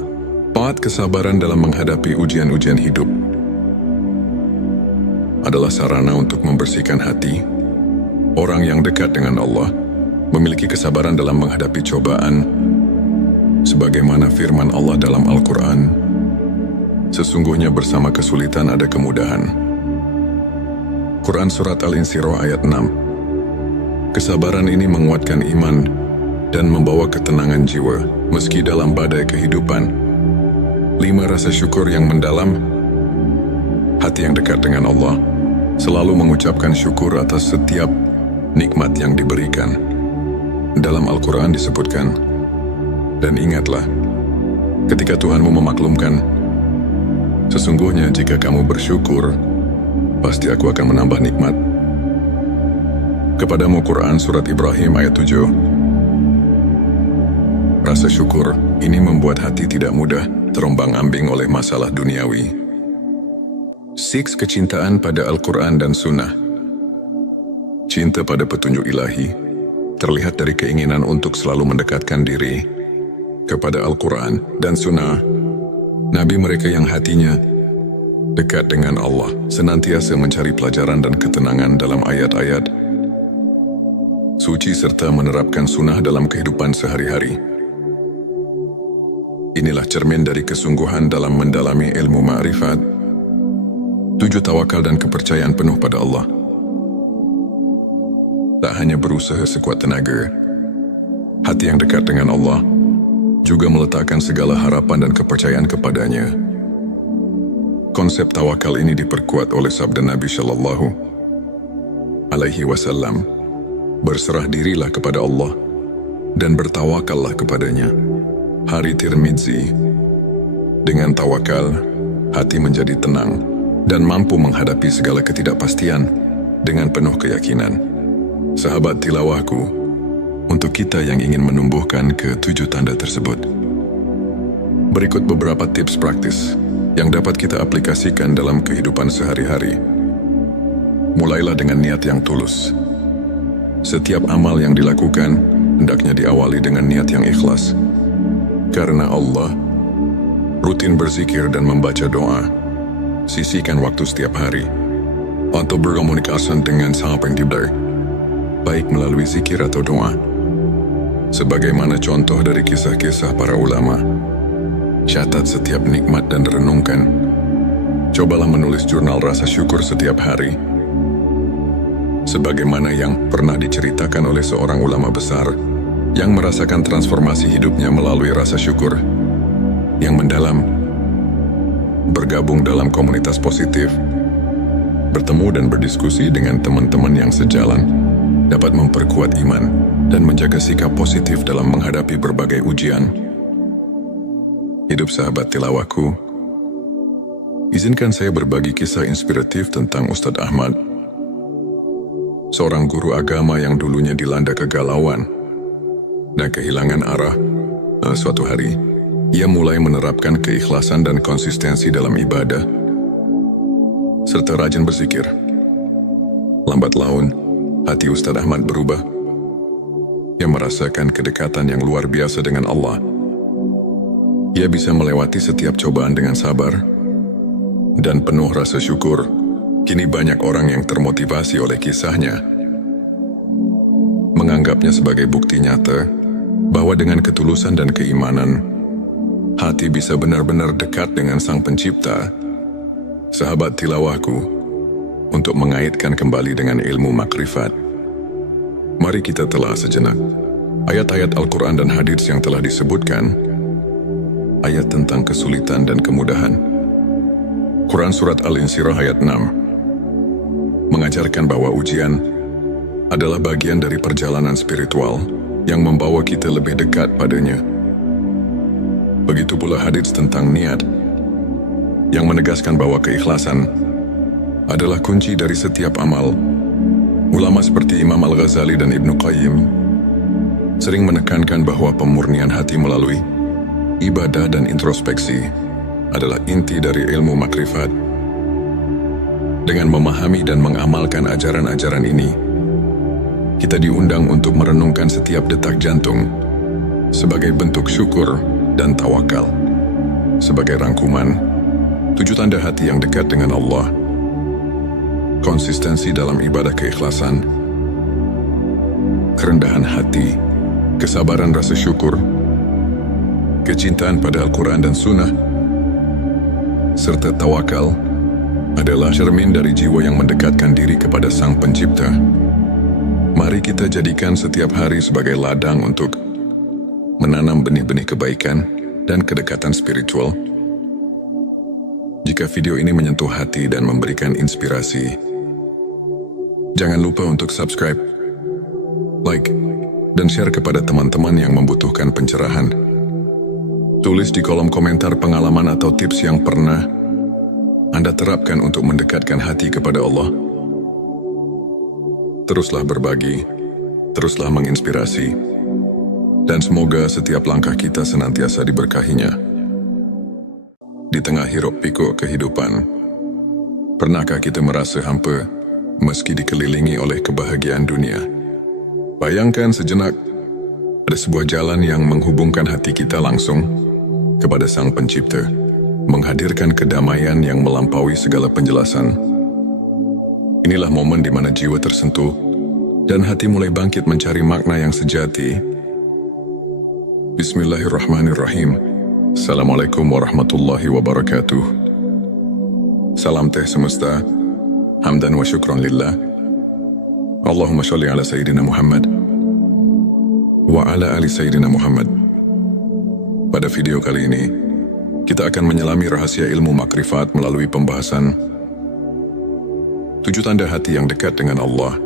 4. Kesabaran dalam menghadapi ujian-ujian hidup adalah sarana untuk membersihkan hati. Orang yang dekat dengan Allah memiliki kesabaran dalam menghadapi cobaan, sebagaimana firman Allah dalam Al-Quran, sesungguhnya bersama kesulitan ada kemudahan. Quran Surat Al-Insyirah ayat 6. Kesabaran ini menguatkan iman dan membawa ketenangan jiwa meski dalam badai kehidupan. 5. Rasa syukur yang mendalam. Hati yang dekat dengan Allah selalu mengucapkan syukur atas setiap nikmat yang diberikan. Dalam Al-Quran disebutkan, dan ingatlah, ketika Tuhanmu memaklumkan, sesungguhnya jika kamu bersyukur, pasti aku akan menambah nikmat kepadamu. Quran Surat Ibrahim ayat 7. Rasa syukur ini membuat hati tidak mudah terombang-ambing oleh masalah duniawi. 6. Kecintaan pada Al-Quran dan Sunnah. Cinta pada petunjuk ilahi terlihat dari keinginan untuk selalu mendekatkan diri kepada Al-Quran dan Sunnah. Nabi mereka yang hatinya dekat dengan Allah senantiasa mencari pelajaran dan ketenangan dalam ayat-ayat suci serta menerapkan sunnah dalam kehidupan sehari-hari. Inilah cermin dari kesungguhan dalam mendalami ilmu ma'rifat. 7. Tawakal dan kepercayaan penuh pada Allah. Tak hanya berusaha sekuat tenaga, hati yang dekat dengan Allah juga meletakkan segala harapan dan kepercayaan kepadanya. Konsep tawakal ini diperkuat oleh sabda Nabi Shallallahu Alaihi Wasallam, berserah dirilah kepada Allah dan bertawakallah kepadanya. Hari Tirmidzi. Dengan tawakal, hati menjadi tenang dan mampu menghadapi segala ketidakpastian dengan penuh keyakinan. Sahabat tilawahku, untuk kita yang ingin menumbuhkan ke-7 tanda tersebut, berikut beberapa tips praktis yang dapat kita aplikasikan dalam kehidupan sehari-hari. Mulailah dengan niat yang tulus. Setiap amal yang dilakukan hendaknya diawali dengan niat yang ikhlas. Karena Allah, rutin berzikir dan membaca doa. Sisihkan waktu setiap hari untuk berkomunikasi dengan Sang Pencipta, baik melalui zikir atau doa. Sebagaimana contoh dari kisah-kisah para ulama, catat setiap nikmat dan renungkan. Cobalah menulis jurnal rasa syukur setiap hari. Sebagaimana yang pernah diceritakan oleh seorang ulama besar yang merasakan transformasi hidupnya melalui rasa syukur yang mendalam. Bergabung dalam komunitas positif, bertemu dan berdiskusi dengan teman-teman yang sejalan, dapat memperkuat iman dan menjaga sikap positif dalam menghadapi berbagai ujian. Hidup sahabat tilawahku, izinkan saya berbagi kisah inspiratif tentang Ustadz Ahmad, seorang guru agama yang dulunya dilanda kegalauan dan kehilangan arah. Suatu hari, ia mulai menerapkan keikhlasan dan konsistensi dalam ibadah, serta rajin berzikir. Lambat laun, hati Ustaz Ahmad berubah. Ia merasakan kedekatan yang luar biasa dengan Allah. Ia bisa melewati setiap cobaan dengan sabar dan penuh rasa syukur. Kini banyak orang yang termotivasi oleh kisahnya, menganggapnya sebagai bukti nyata bahwa dengan ketulusan dan keimanan, hati bisa benar-benar dekat dengan Sang Pencipta. Sahabat tilawahku, untuk mengaitkan kembali dengan ilmu makrifat, mari kita telah sejenak ayat-ayat Al-Quran dan hadits yang telah disebutkan. Ayat tentang kesulitan dan kemudahan. Quran Surat Al-Insyirah ayat 6 mengajarkan bahwa ujian adalah bagian dari perjalanan spiritual yang membawa kita lebih dekat padanya. Begitu pula hadits tentang niat yang menegaskan bahwa keikhlasan adalah kunci dari setiap amal. Ulama seperti Imam Al-Ghazali dan Ibnu Qayyim sering menekankan bahwa pemurnian hati melalui ibadah dan introspeksi adalah inti dari ilmu makrifat. Dengan memahami dan mengamalkan ajaran-ajaran ini, kita diundang untuk merenungkan setiap detak jantung sebagai bentuk syukur dan tawakal. Sebagai rangkuman, 7 tanda hati yang dekat dengan Allah: konsistensi dalam ibadah keikhlasan, kerendahan hati, kesabaran rasa syukur, kecintaan pada Al-Quran dan Sunnah, serta tawakal adalah cermin dari jiwa yang mendekatkan diri kepada Sang Pencipta. Mari kita jadikan setiap hari sebagai ladang untuk menanam benih-benih kebaikan dan kedekatan spiritual. Jika video ini menyentuh hati dan memberikan inspirasi, jangan lupa untuk subscribe, like, dan share kepada teman-teman yang membutuhkan pencerahan. Tulis di kolom komentar pengalaman atau tips yang pernah Anda terapkan untuk mendekatkan hati kepada Allah. Teruslah berbagi, teruslah menginspirasi, dan semoga setiap langkah kita senantiasa diberkahinya. Di tengah hiruk-pikuk kehidupan, pernahkah kita merasa hampa meski dikelilingi oleh kebahagiaan dunia? Bayangkan sejenak, ada sebuah jalan yang menghubungkan hati kita langsung kepada Sang Pencipta, menghadirkan kedamaian yang melampaui segala penjelasan. Inilah momen di mana jiwa tersentuh dan hati mulai bangkit mencari makna yang sejati. Bismillahirrahmanirrahim. Assalamualaikum warahmatullahi wabarakatuh. Salam teh semesta, hamdan wa syukron lillah. Allahumma sholli ala Sayyidina Muhammad wa ala ali Sayyidina Muhammad. Pada video kali ini, kita akan menyelami rahasia ilmu makrifat melalui pembahasan 7 tanda hati yang dekat dengan Allah.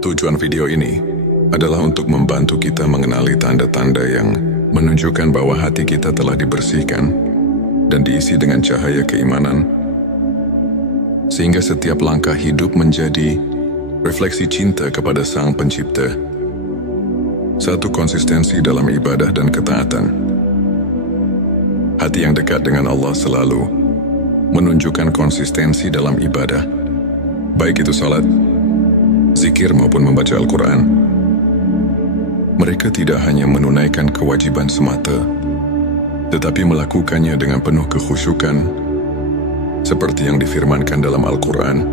Tujuan video ini adalah untuk membantu kita mengenali tanda-tanda yang menunjukkan bahwa hati kita telah dibersihkan dan diisi dengan cahaya keimanan, sehingga setiap langkah hidup menjadi refleksi cinta kepada Sang Pencipta. 1. Konsistensi dalam ibadah dan ketaatan. Hati yang dekat dengan Allah selalu menunjukkan konsistensi dalam ibadah, baik itu salat, zikir maupun membaca Al-Quran. Mereka tidak hanya menunaikan kewajiban semata, tetapi melakukannya dengan penuh kekhusyukan, seperti yang difirmankan dalam Al-Quran.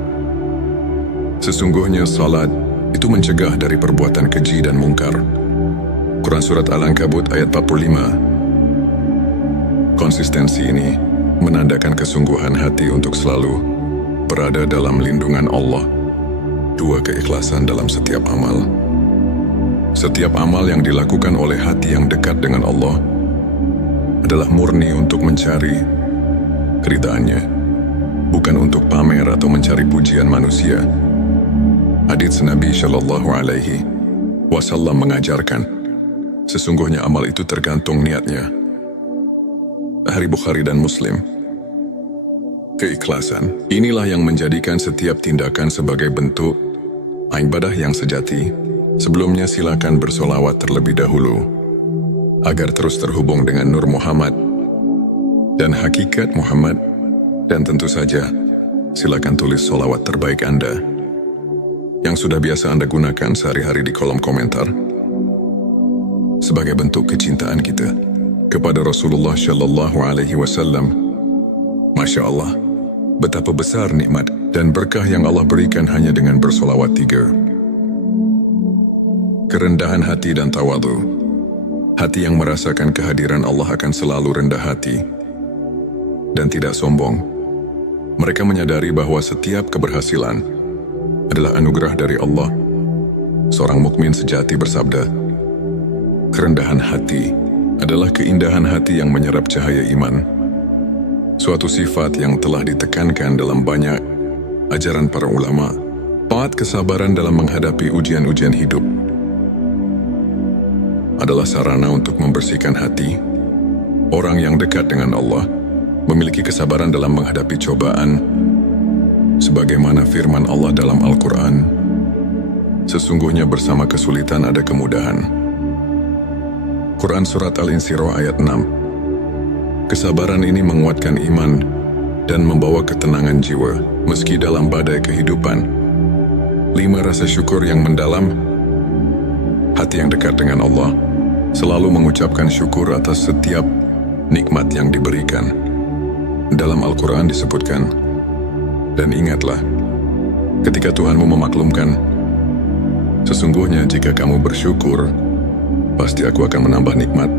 Sesungguhnya salat itu mencegah dari perbuatan keji dan mungkar. Quran Surat Al-Ankabut ayat 45. Konsistensi ini menandakan kesungguhan hati untuk selalu berada dalam lindungan Allah. 2. Keikhlasan dalam setiap amal. Setiap amal yang dilakukan oleh hati yang dekat dengan Allah adalah murni untuk mencari keridhaannya, bukan untuk pamer atau mencari pujian manusia. Hadits Nabi Shallallahu Alaihi Wasallam mengajarkan, sesungguhnya amal itu tergantung niatnya. Hari Bukhari dan Muslim. Keikhlasan inilah yang menjadikan setiap tindakan sebagai bentuk ibadah yang sejati. Sebelumnya silakan bersolawat terlebih dahulu. agar terus terhubung dengan Nur Muhammad dan hakikat Muhammad. Dan tentu saja, silakan tulis sholawat terbaik Anda yang sudah biasa Anda gunakan sehari-hari di kolom komentar sebagai bentuk kecintaan kita kepada Rasulullah Shallallahu Alaihi Wasallam. Masya Allah, betapa besar nikmat dan berkah yang Allah berikan hanya dengan bersolawat 3. Kerendahan hati dan tawadhu. Hati yang merasakan kehadiran Allah akan selalu rendah hati dan tidak sombong. Mereka menyadari bahwa setiap keberhasilan adalah anugerah dari Allah. Seorang mukmin sejati bersabda, kerendahan hati adalah keindahan hati yang menyerap cahaya iman. Suatu sifat yang telah ditekankan dalam banyak ajaran para ulama. Taat kesabaran dalam menghadapi ujian-ujian hidup adalah sarana untuk membersihkan hati. Orang yang dekat dengan Allah memiliki kesabaran dalam menghadapi cobaan, sebagaimana firman Allah dalam Al-Quran, sesungguhnya bersama kesulitan ada kemudahan. Quran Surat Al-Insyirah ayat 6. Kesabaran ini menguatkan iman dan membawa ketenangan jiwa meski dalam badai kehidupan. 5. Rasa syukur yang mendalam. Hati yang dekat dengan Allah selalu mengucapkan syukur atas setiap nikmat yang diberikan. Dalam Al-Quran disebutkan, dan ingatlah, ketika Tuhanmu memaklumkan, sesungguhnya jika kamu bersyukur, pasti aku akan menambah nikmat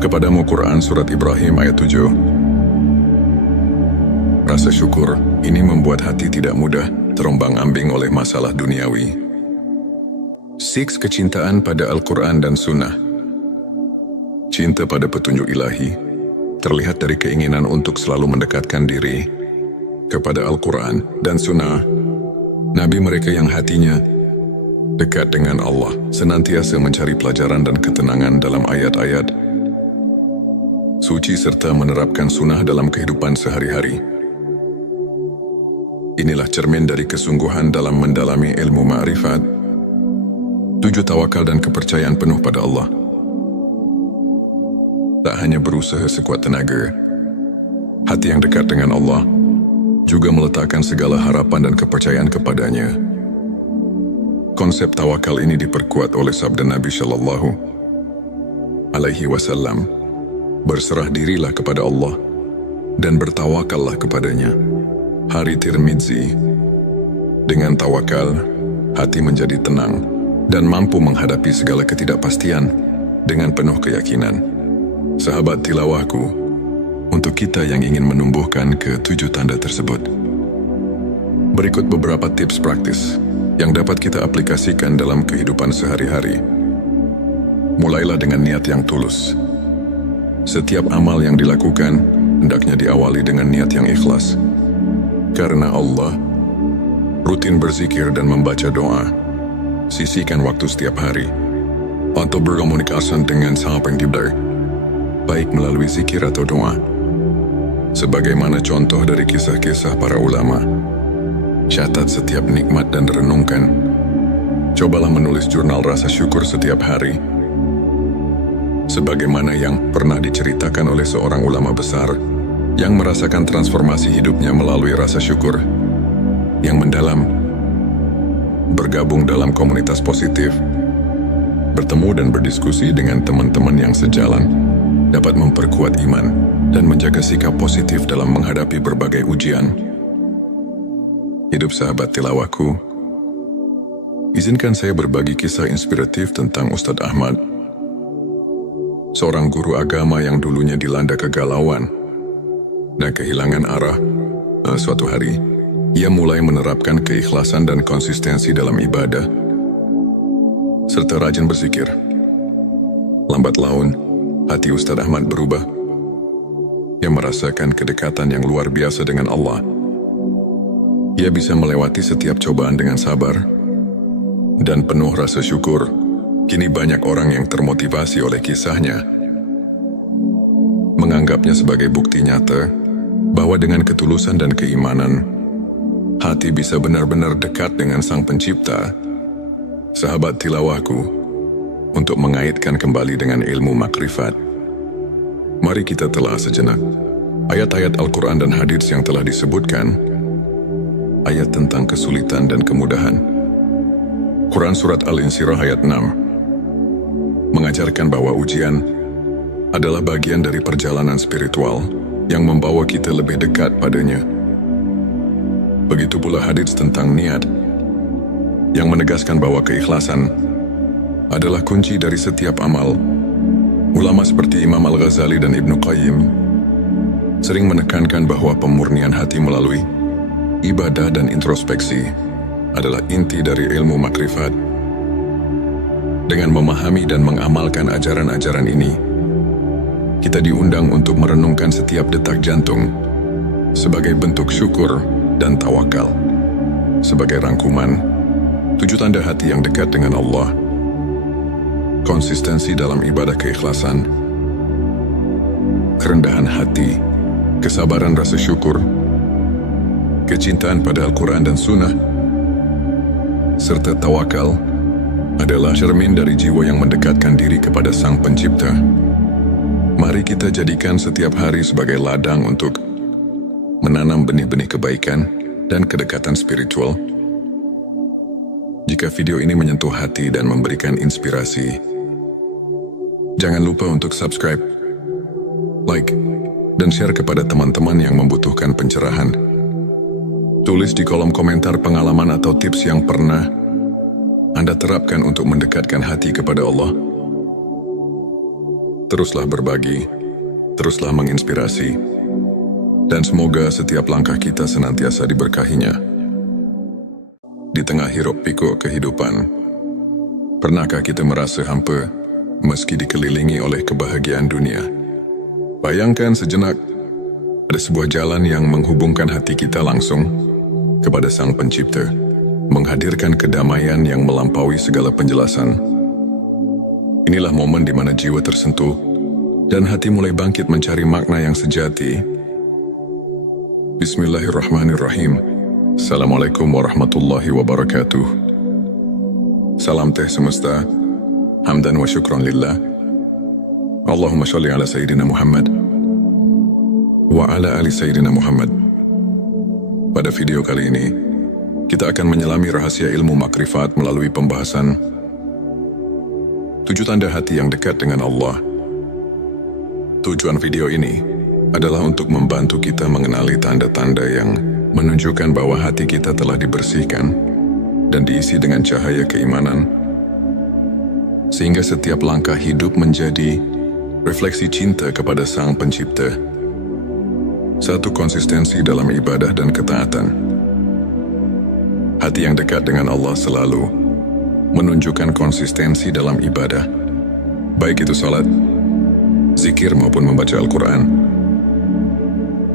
kepadamu. Quran Surat Ibrahim ayat 7. Rasa syukur ini membuat hati tidak mudah terombang-ambing oleh masalah duniawi. 6. Kecintaan pada Al-Quran dan Sunnah. Cinta pada petunjuk ilahi terlihat dari keinginan untuk selalu mendekatkan diri kepada Al-Quran dan Sunnah. Nabi mereka yang hatinya dekat dengan Allah senantiasa mencari pelajaran dan ketenangan dalam ayat-ayat suci serta menerapkan sunnah dalam kehidupan sehari-hari. Inilah cermin dari kesungguhan dalam mendalami ilmu ma'rifat. 7. Tawakal dan kepercayaan penuh pada Allah. Tak hanya berusaha sekuat tenaga, hati yang dekat dengan Allah juga meletakkan segala harapan dan kepercayaan kepadanya. Konsep tawakal ini diperkuat oleh sabda Nabi Shallallahu Alaihi Wasallam, berserah dirilah kepada Allah dan bertawakallah kepadanya. Hari Tirmidzi. Dengan tawakal, hati menjadi tenang dan mampu menghadapi segala ketidakpastian dengan penuh keyakinan. Sahabat tilawahku, untuk kita yang ingin menumbuhkan ke-7 tanda tersebut, berikut beberapa tips praktis yang dapat kita aplikasikan dalam kehidupan sehari-hari. Mulailah dengan niat yang tulus. Setiap amal yang dilakukan hendaknya diawali dengan niat yang ikhlas. Karena Allah, rutin berzikir dan membaca doa. Sisihkan waktu setiap hari untuk berkomunikasi dengan Sang Pencipta, baik melalui zikir atau doa. Sebagaimana contoh dari kisah-kisah para ulama, catat setiap nikmat dan renungkan. Cobalah menulis jurnal rasa syukur setiap hari. Sebagaimana yang pernah diceritakan oleh seorang ulama besar yang merasakan transformasi hidupnya melalui rasa syukur yang mendalam. Bergabung dalam komunitas positif, bertemu dan berdiskusi dengan teman-teman yang sejalan, dapat memperkuat iman dan menjaga sikap positif dalam menghadapi berbagai ujian. Hidup sahabat tilawahku, izinkan saya berbagi kisah inspiratif tentang Ustadz Ahmad, seorang guru agama yang dulunya dilanda kegalauan dan kehilangan arah. Suatu hari, ia mulai menerapkan keikhlasan dan konsistensi dalam ibadah, serta rajin berzikir. Lambat laun, hati Ustadz Ahmad berubah. Ia merasakan kedekatan yang luar biasa dengan Allah. Ia bisa melewati setiap cobaan dengan sabar dan penuh rasa syukur. Kini banyak orang yang termotivasi oleh kisahnya, menganggapnya sebagai bukti nyata bahwa dengan ketulusan dan keimanan, hati bisa benar-benar dekat dengan Sang Pencipta. Sahabat tilawahku, untuk mengaitkan kembali dengan ilmu makrifat. Mari kita telah sejenak ayat-ayat Al-Quran dan hadits yang telah disebutkan, ayat tentang kesulitan dan kemudahan. Quran Surat Al-Insyirah ayat 6 mengajarkan bahwa ujian adalah bagian dari perjalanan spiritual yang membawa kita lebih dekat padanya. Begitu pula hadits tentang niat yang menegaskan bahwa keikhlasan adalah kunci dari setiap amal. Ulama seperti Imam Al-Ghazali dan Ibnu Qayyim sering menekankan bahwa pemurnian hati melalui ibadah dan introspeksi adalah inti dari ilmu makrifat. Dengan memahami dan mengamalkan ajaran-ajaran ini, kita diundang untuk merenungkan setiap detak jantung sebagai bentuk syukur dan tawakal. Sebagai rangkuman, 7 tanda hati yang dekat dengan Allah: konsistensi dalam ibadah keikhlasan, kerendahan hati, kesabaran rasa syukur, kecintaan pada Al-Quran dan Sunnah, serta tawakal adalah cermin dari jiwa yang mendekatkan diri kepada Sang Pencipta. Mari kita jadikan setiap hari sebagai ladang untuk menanam benih-benih kebaikan dan kedekatan spiritual. Jika video ini menyentuh hati dan memberikan inspirasi, jangan lupa untuk subscribe, like, dan share kepada teman-teman yang membutuhkan pencerahan. Tulis di kolom komentar pengalaman atau tips yang pernah Anda terapkan untuk mendekatkan hati kepada Allah. Teruslah berbagi, teruslah menginspirasi, dan semoga setiap langkah kita senantiasa diberkahinya. Di tengah hiruk-pikuk kehidupan, pernahkah kita merasa hampa meski dikelilingi oleh kebahagiaan dunia? Bayangkan sejenak, ada sebuah jalan yang menghubungkan hati kita langsung kepada Sang Pencipta, menghadirkan kedamaian yang melampaui segala penjelasan. Inilah momen di mana jiwa tersentuh dan hati mulai bangkit mencari makna yang sejati. Bismillahirrahmanirrahim. Assalamualaikum warahmatullahi wabarakatuh. Salam teh semesta, hamdan wa syukran lillah. Allahumma sholli ala Sayyidina Muhammad wa ala ali Sayyidina Muhammad. Pada video kali ini, kita akan menyelami rahasia ilmu makrifat melalui pembahasan 7 tanda hati yang dekat dengan Allah. Tujuan video ini adalah untuk membantu kita mengenali tanda-tanda yang menunjukkan bahwa hati kita telah dibersihkan dan diisi dengan cahaya keimanan, sehingga setiap langkah hidup menjadi refleksi cinta kepada Sang Pencipta. 1. Konsistensi dalam ibadah dan ketaatan. Hati yang dekat dengan Allah selalu menunjukkan konsistensi dalam ibadah, baik itu salat, zikir maupun membaca Al-Quran.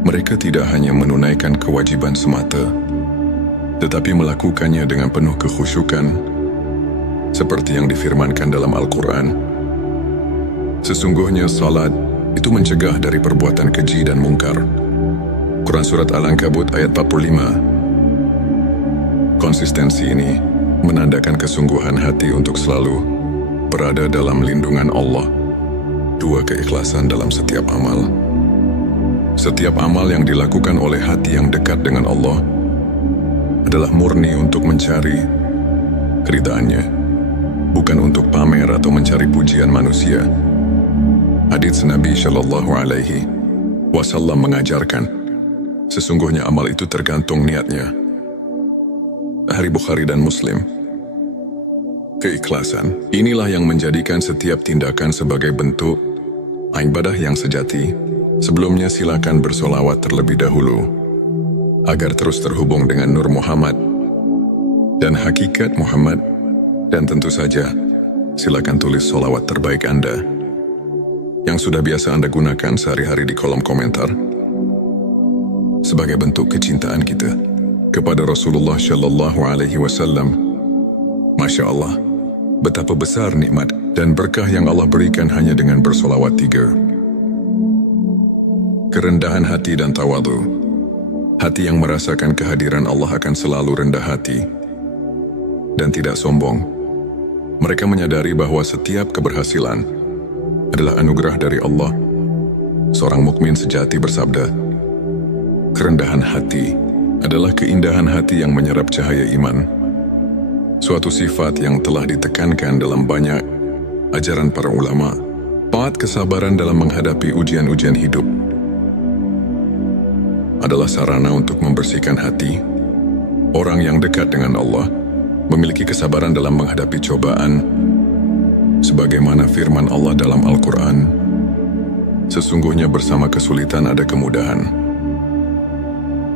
Mereka tidak hanya menunaikan kewajiban semata, tetapi melakukannya dengan penuh kekhusyukan, seperti yang difirmankan dalam Al-Quran. Sesungguhnya salat itu mencegah dari perbuatan keji dan mungkar. Quran Surat Al-Ankabut ayat 45. Konsistensi ini menandakan kesungguhan hati untuk selalu berada dalam lindungan Allah. 2. Keikhlasan dalam setiap amal. Setiap amal yang dilakukan oleh hati yang dekat dengan Allah adalah murni untuk mencari keridhaannya, bukan untuk pamer atau mencari pujian manusia. Hadits Nabi Shallallahu Alaihi Wasallam mengajarkan, sesungguhnya amal itu tergantung niatnya. Hari Bukhari dan Muslim. Keikhlasan inilah yang menjadikan setiap tindakan sebagai bentuk ibadah yang sejati. Sebelumnya silakan bersolawat terlebih dahulu, agar terus terhubung dengan Nur Muhammad dan hakikat Muhammad. Dan tentu saja, silakan tulis solawat terbaik Anda yang sudah biasa Anda gunakan sehari-hari di kolom komentar, sebagai bentuk kecintaan kita kepada Rasulullah Shallallahu Alaihi Wasallam. Masya Allah, betapa besar nikmat dan berkah yang Allah berikan hanya dengan bersolawat 3. Kerendahan hati dan tawadu. Hati yang merasakan kehadiran Allah akan selalu rendah hati dan tidak sombong. Mereka menyadari bahwa setiap keberhasilan adalah anugerah dari Allah. Seorang mukmin sejati bersabda, "Kerendahan hati adalah keindahan hati yang menyerap cahaya iman." Suatu sifat yang telah ditekankan dalam banyak ajaran para ulama. Taat kesabaran dalam menghadapi ujian-ujian hidup adalah sarana untuk membersihkan hati. Orang yang dekat dengan Allah memiliki kesabaran dalam menghadapi cobaan, sebagaimana firman Allah dalam Al-Quran, "Sesungguhnya bersama kesulitan ada kemudahan."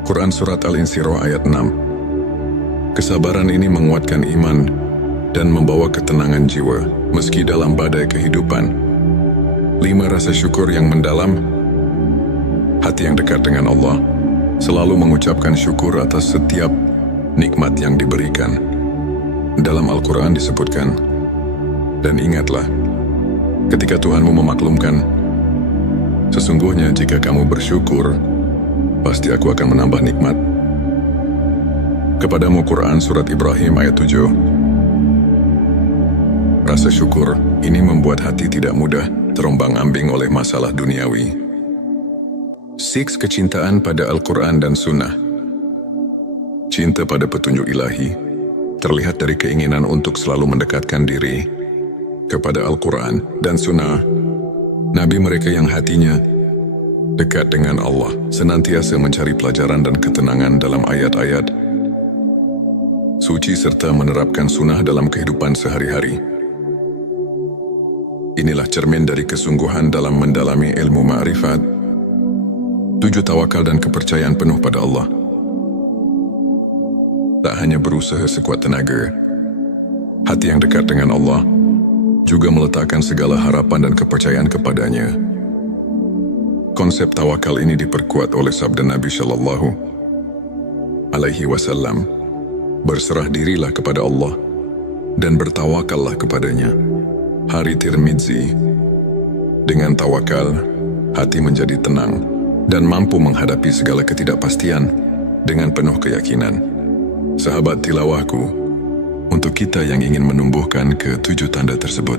Quran Surat Al-Insyirah ayat 6. Kesabaran ini menguatkan iman dan membawa ketenangan jiwa meski dalam badai kehidupan. 5. Rasa syukur yang mendalam. Hati yang dekat dengan Allah selalu mengucapkan syukur atas setiap nikmat yang diberikan. Dalam Al-Quran disebutkan, "Dan ingatlah, ketika Tuhanmu memaklumkan, sesungguhnya jika kamu bersyukur, pasti aku akan menambah nikmat kepadamu." Quran Surat Ibrahim ayat 7. Rasa syukur ini membuat hati tidak mudah terombang-ambing oleh masalah duniawi. 6. Kecintaan pada Al-Quran dan Sunnah. Cinta pada petunjuk ilahi terlihat dari keinginan untuk selalu mendekatkan diri kepada Al-Quran dan Sunnah. Nabi mereka yang hatinya dekat dengan Allah senantiasa mencari pelajaran dan ketenangan dalam ayat-ayat suci serta menerapkan sunnah dalam kehidupan sehari-hari. Inilah cermin dari kesungguhan dalam mendalami ilmu ma'rifat. 7. Tawakal dan kepercayaan penuh pada Allah. Tak hanya berusaha sekuat tenaga, hati yang dekat dengan Allah juga meletakkan segala harapan dan kepercayaan kepadanya. Konsep tawakal ini diperkuat oleh sabda Nabi Shallallahu Alaihi Wasallam, "Berserah dirilah kepada Allah dan bertawakallah kepadanya." Hari Tirmidzi. Dengan tawakal, hati menjadi tenang dan mampu menghadapi segala ketidakpastian dengan penuh keyakinan. Sahabat tilawahku, untuk kita yang ingin menumbuhkan ke-7 tanda tersebut,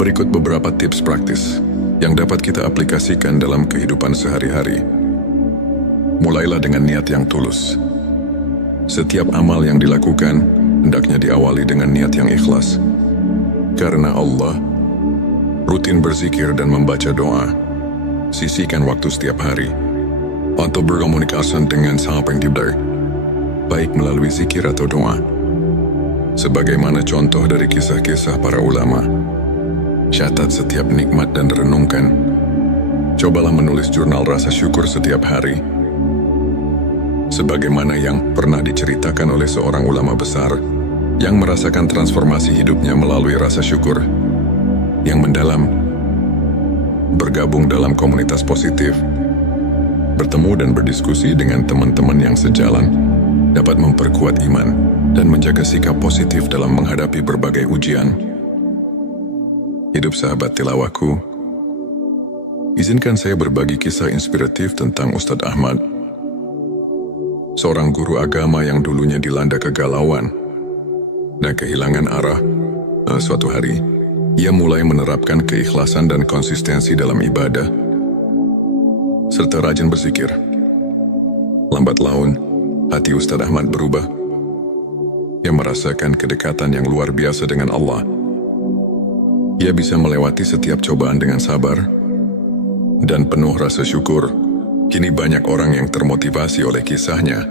berikut beberapa tips praktis yang dapat kita aplikasikan dalam kehidupan sehari-hari. Mulailah dengan niat yang tulus. Setiap amal yang dilakukan hendaknya diawali dengan niat yang ikhlas. Karena Allah, rutin berzikir dan membaca doa. Sisihkan waktu setiap hari untuk berkomunikasi dengan Sang Pencipta, baik melalui zikir atau doa. Sebagaimana contoh dari kisah-kisah para ulama, catat setiap nikmat dan renungkan. Cobalah menulis jurnal rasa syukur setiap hari. Sebagaimana yang pernah diceritakan oleh seorang ulama besar yang merasakan transformasi hidupnya melalui rasa syukur yang mendalam. Bergabung dalam komunitas positif, bertemu dan berdiskusi dengan teman-teman yang sejalan, dapat memperkuat iman dan menjaga sikap positif dalam menghadapi berbagai ujian. Hidup sahabat tilawahku, izinkan saya berbagi kisah inspiratif tentang Ustadz Ahmad, seorang guru agama yang dulunya dilanda kegalauan dan kehilangan arah. Suatu hari, ia mulai menerapkan keikhlasan dan konsistensi dalam ibadah, serta rajin berzikir. Lambat laun, hati Ustadz Ahmad berubah. Ia merasakan kedekatan yang luar biasa dengan Allah. Ia bisa melewati setiap cobaan dengan sabar dan penuh rasa syukur. Kini banyak orang yang termotivasi oleh kisahnya,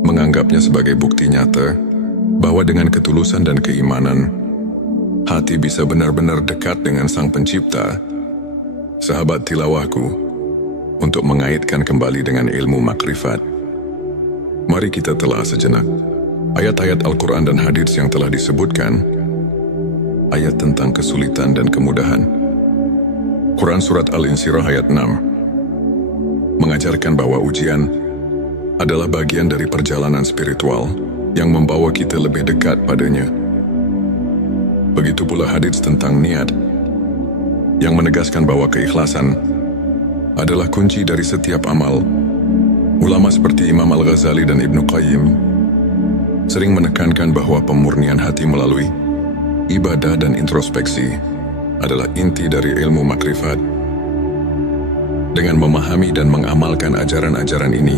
menganggapnya sebagai bukti nyata bahwa dengan ketulusan dan keimanan, hati bisa benar-benar dekat dengan Sang Pencipta. Sahabat tilawahku, untuk mengaitkan kembali dengan ilmu makrifat, mari kita telah sejenak ayat-ayat Al-Quran dan hadits yang telah disebutkan. Ayat tentang kesulitan dan kemudahan. Quran Surat Al-Insyirah ayat 6 mengajarkan bahwa ujian adalah bagian dari perjalanan spiritual yang membawa kita lebih dekat padanya. Begitu pula hadits tentang niat yang menegaskan bahwa keikhlasan adalah kunci dari setiap amal. Ulama seperti Imam Al-Ghazali dan Ibnu Qayyim sering menekankan bahwa pemurnian hati melalui ibadah dan introspeksi adalah inti dari ilmu makrifat. Dengan memahami dan mengamalkan ajaran-ajaran ini,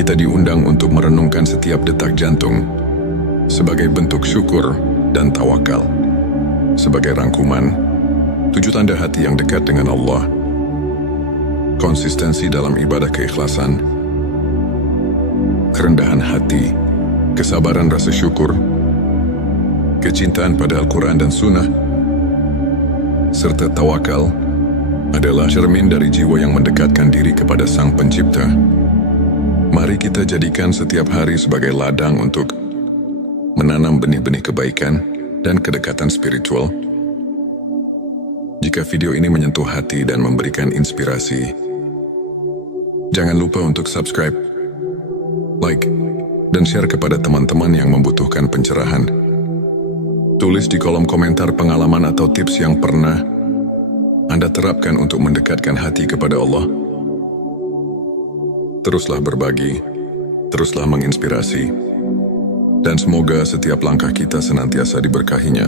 kita diundang untuk merenungkan setiap detak jantung sebagai bentuk syukur dan tawakal. Sebagai rangkuman, 7 tanda hati yang dekat dengan Allah: konsistensi dalam ibadah keikhlasan, kerendahan hati, kesabaran rasa syukur, kecintaan pada Al-Quran dan Sunnah, serta tawakal adalah cermin dari jiwa yang mendekatkan diri kepada Sang Pencipta. Mari kita jadikan setiap hari sebagai ladang untuk menanam benih-benih kebaikan dan kedekatan spiritual. Jika video ini menyentuh hati dan memberikan inspirasi, jangan lupa untuk subscribe, like, dan share kepada teman-teman yang membutuhkan pencerahan. Tulis di kolom komentar pengalaman atau tips yang pernah Anda terapkan untuk mendekatkan hati kepada Allah. Teruslah berbagi, teruslah menginspirasi, dan semoga setiap langkah kita senantiasa diberkahinya.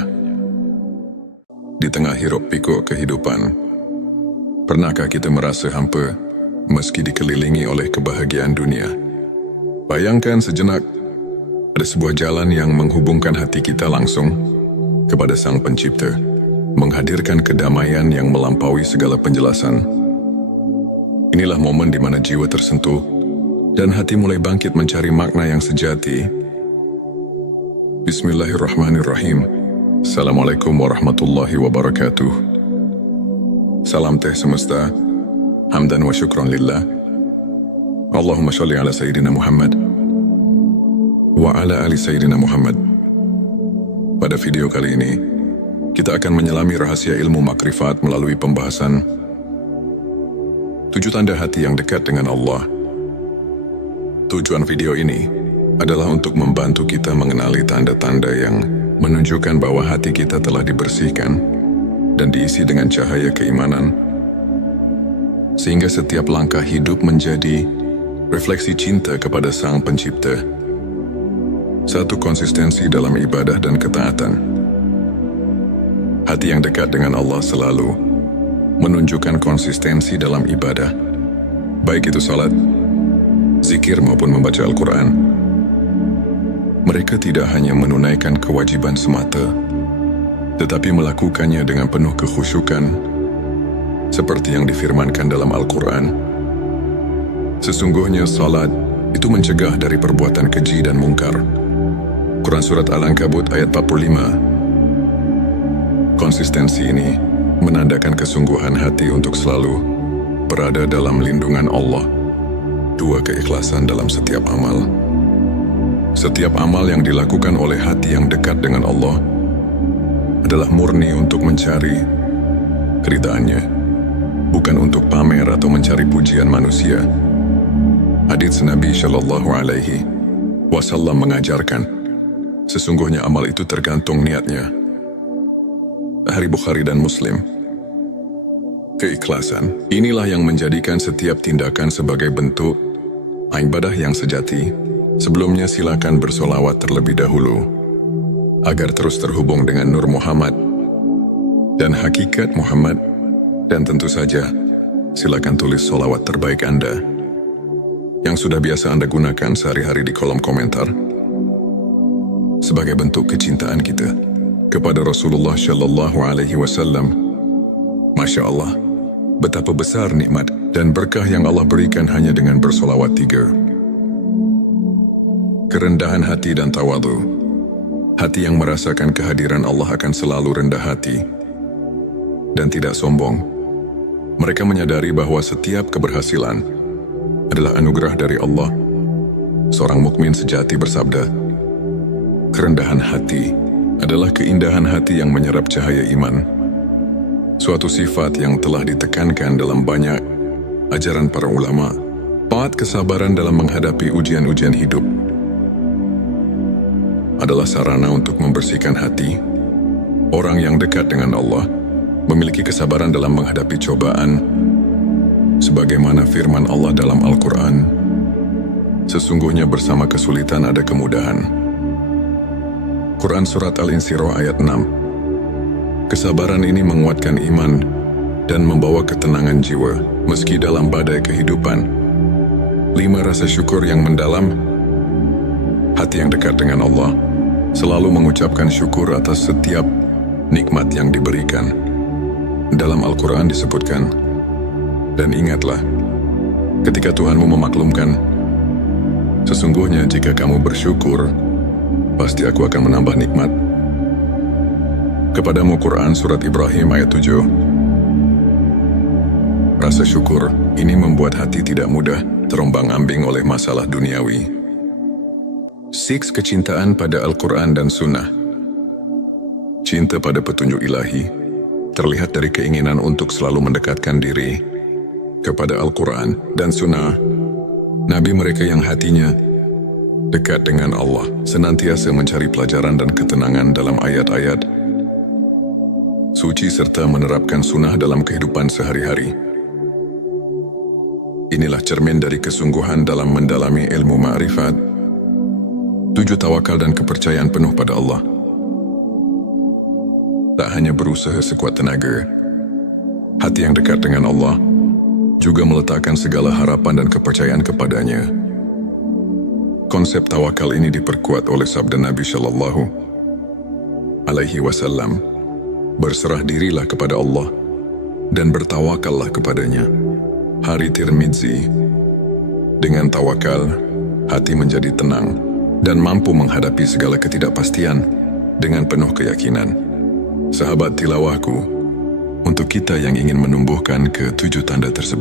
Di tengah hiruk-pikuk kehidupan, pernahkah kita merasa hampa meski dikelilingi oleh kebahagiaan dunia? Bayangkan sejenak, ada sebuah jalan yang menghubungkan hati kita langsung kepada Sang Pencipta, menghadirkan kedamaian yang melampaui segala penjelasan. Inilah momen di mana jiwa tersentuh dan hati mulai bangkit mencari makna yang sejati. Bismillahirrahmanirrahim. Assalamualaikum warahmatullahi wabarakatuh. Salam teh semesta, hamdan wa syukran lillah. Allahumma sholli ala Sayyidina Muhammad wa ala ali Sayyidina Muhammad. Pada video kali ini, kita akan menyelami rahasia ilmu makrifat melalui pembahasan 7 tanda hati yang dekat dengan Allah. Tujuan video ini adalah untuk membantu kita mengenali tanda-tanda yang menunjukkan bahwa hati kita telah dibersihkan dan diisi dengan cahaya keimanan, sehingga setiap langkah hidup menjadi refleksi cinta kepada Sang Pencipta. 1. Konsistensi dalam ibadah dan ketaatan. Hati yang dekat dengan Allah selalu menunjukkan konsistensi dalam ibadah, baik itu salat, zikir maupun membaca Al-Quran. Mereka tidak hanya menunaikan kewajiban semata, tetapi melakukannya dengan penuh kekhusyukan, seperti yang difirmankan dalam Al-Quran. Sesungguhnya salat itu mencegah dari perbuatan keji dan mungkar. Quran Surat Al-Ankabut ayat 45. Konsistensi ini menandakan kesungguhan hati untuk selalu berada dalam lindungan Allah. 2. Keikhlasan dalam setiap amal. Setiap amal yang dilakukan oleh hati yang dekat dengan Allah adalah murni untuk mencari keridhaannya, bukan untuk pamer atau mencari pujian manusia. Hadits Nabi Shallallahu Alaihi Wasallam mengajarkan, sesungguhnya amal itu tergantung niatnya. Hari Bukhari dan Muslim. Keikhlasan inilah yang menjadikan setiap tindakan sebagai bentuk ibadah yang sejati. Sebelumnya silakan bersolawat terlebih dahulu agar terus terhubung dengan Nur Muhammad dan hakikat Muhammad, dan tentu saja silakan tulis solawat terbaik Anda yang sudah biasa Anda gunakan sehari-hari di kolom komentar sebagai bentuk kecintaan kita kepada Rasulullah Shallallahu Alaihi Wasallam. Masya Allah, betapa besar nikmat dan berkah yang Allah berikan hanya dengan bersolawat 3. Kerendahan hati dan tawadu. Hati yang merasakan kehadiran Allah akan selalu rendah hati dan tidak sombong. Mereka menyadari bahwa setiap keberhasilan adalah anugerah dari Allah. Seorang mukmin sejati bersabda, kerendahan hati adalah keindahan hati yang menyerap cahaya iman. Suatu sifat yang telah ditekankan dalam banyak ajaran para ulama. 4. Kesabaran dalam menghadapi ujian-ujian hidup adalah sarana untuk membersihkan hati. Orang yang dekat dengan Allah memiliki kesabaran dalam menghadapi cobaan, sebagaimana firman Allah dalam Al-Quran. Sesungguhnya bersama kesulitan ada kemudahan. Quran Surat Al-Insyirah ayat 6. Kesabaran ini menguatkan iman dan membawa ketenangan jiwa meski dalam badai kehidupan. 5. Rasa syukur yang mendalam. Hati yang dekat dengan Allah selalu mengucapkan syukur atas setiap nikmat yang diberikan. Dalam Al-Quran disebutkan, dan ingatlah, ketika Tuhanmu memaklumkan, sesungguhnya jika kamu bersyukur, pasti aku akan menambah nikmat. Kepadamu Quran Surat Ibrahim ayat 7. Rasa syukur ini membuat hati tidak mudah terombang-ambing oleh masalah duniawi. 6. Kecintaan pada Al-Quran dan Sunnah. Cinta pada petunjuk ilahi terlihat dari keinginan untuk selalu mendekatkan diri kepada Al-Quran dan Sunnah. Nabi mereka yang hatinya dekat dengan Allah senantiasa mencari pelajaran dan ketenangan dalam ayat-ayat suci serta menerapkan sunnah dalam kehidupan sehari-hari. Inilah cermin dari kesungguhan dalam mendalami ilmu ma'rifat. 7. Tawakal dan kepercayaan penuh pada Allah. Tak hanya berusaha sekuat tenaga, hati yang dekat dengan Allah juga meletakkan segala harapan dan kepercayaan kepadanya. Konsep tawakal ini diperkuat oleh sabda Nabi Shallallahu Alaihi Wasallam, berserah dirilah kepada Allah dan bertawakallah kepadanya. Hari Tirmidzi. Dengan tawakal, hati menjadi tenang dan mampu menghadapi segala ketidakpastian dengan penuh keyakinan. Sahabat tilawahku, untuk kita yang ingin menumbuhkan ke 7 tanda tersebut,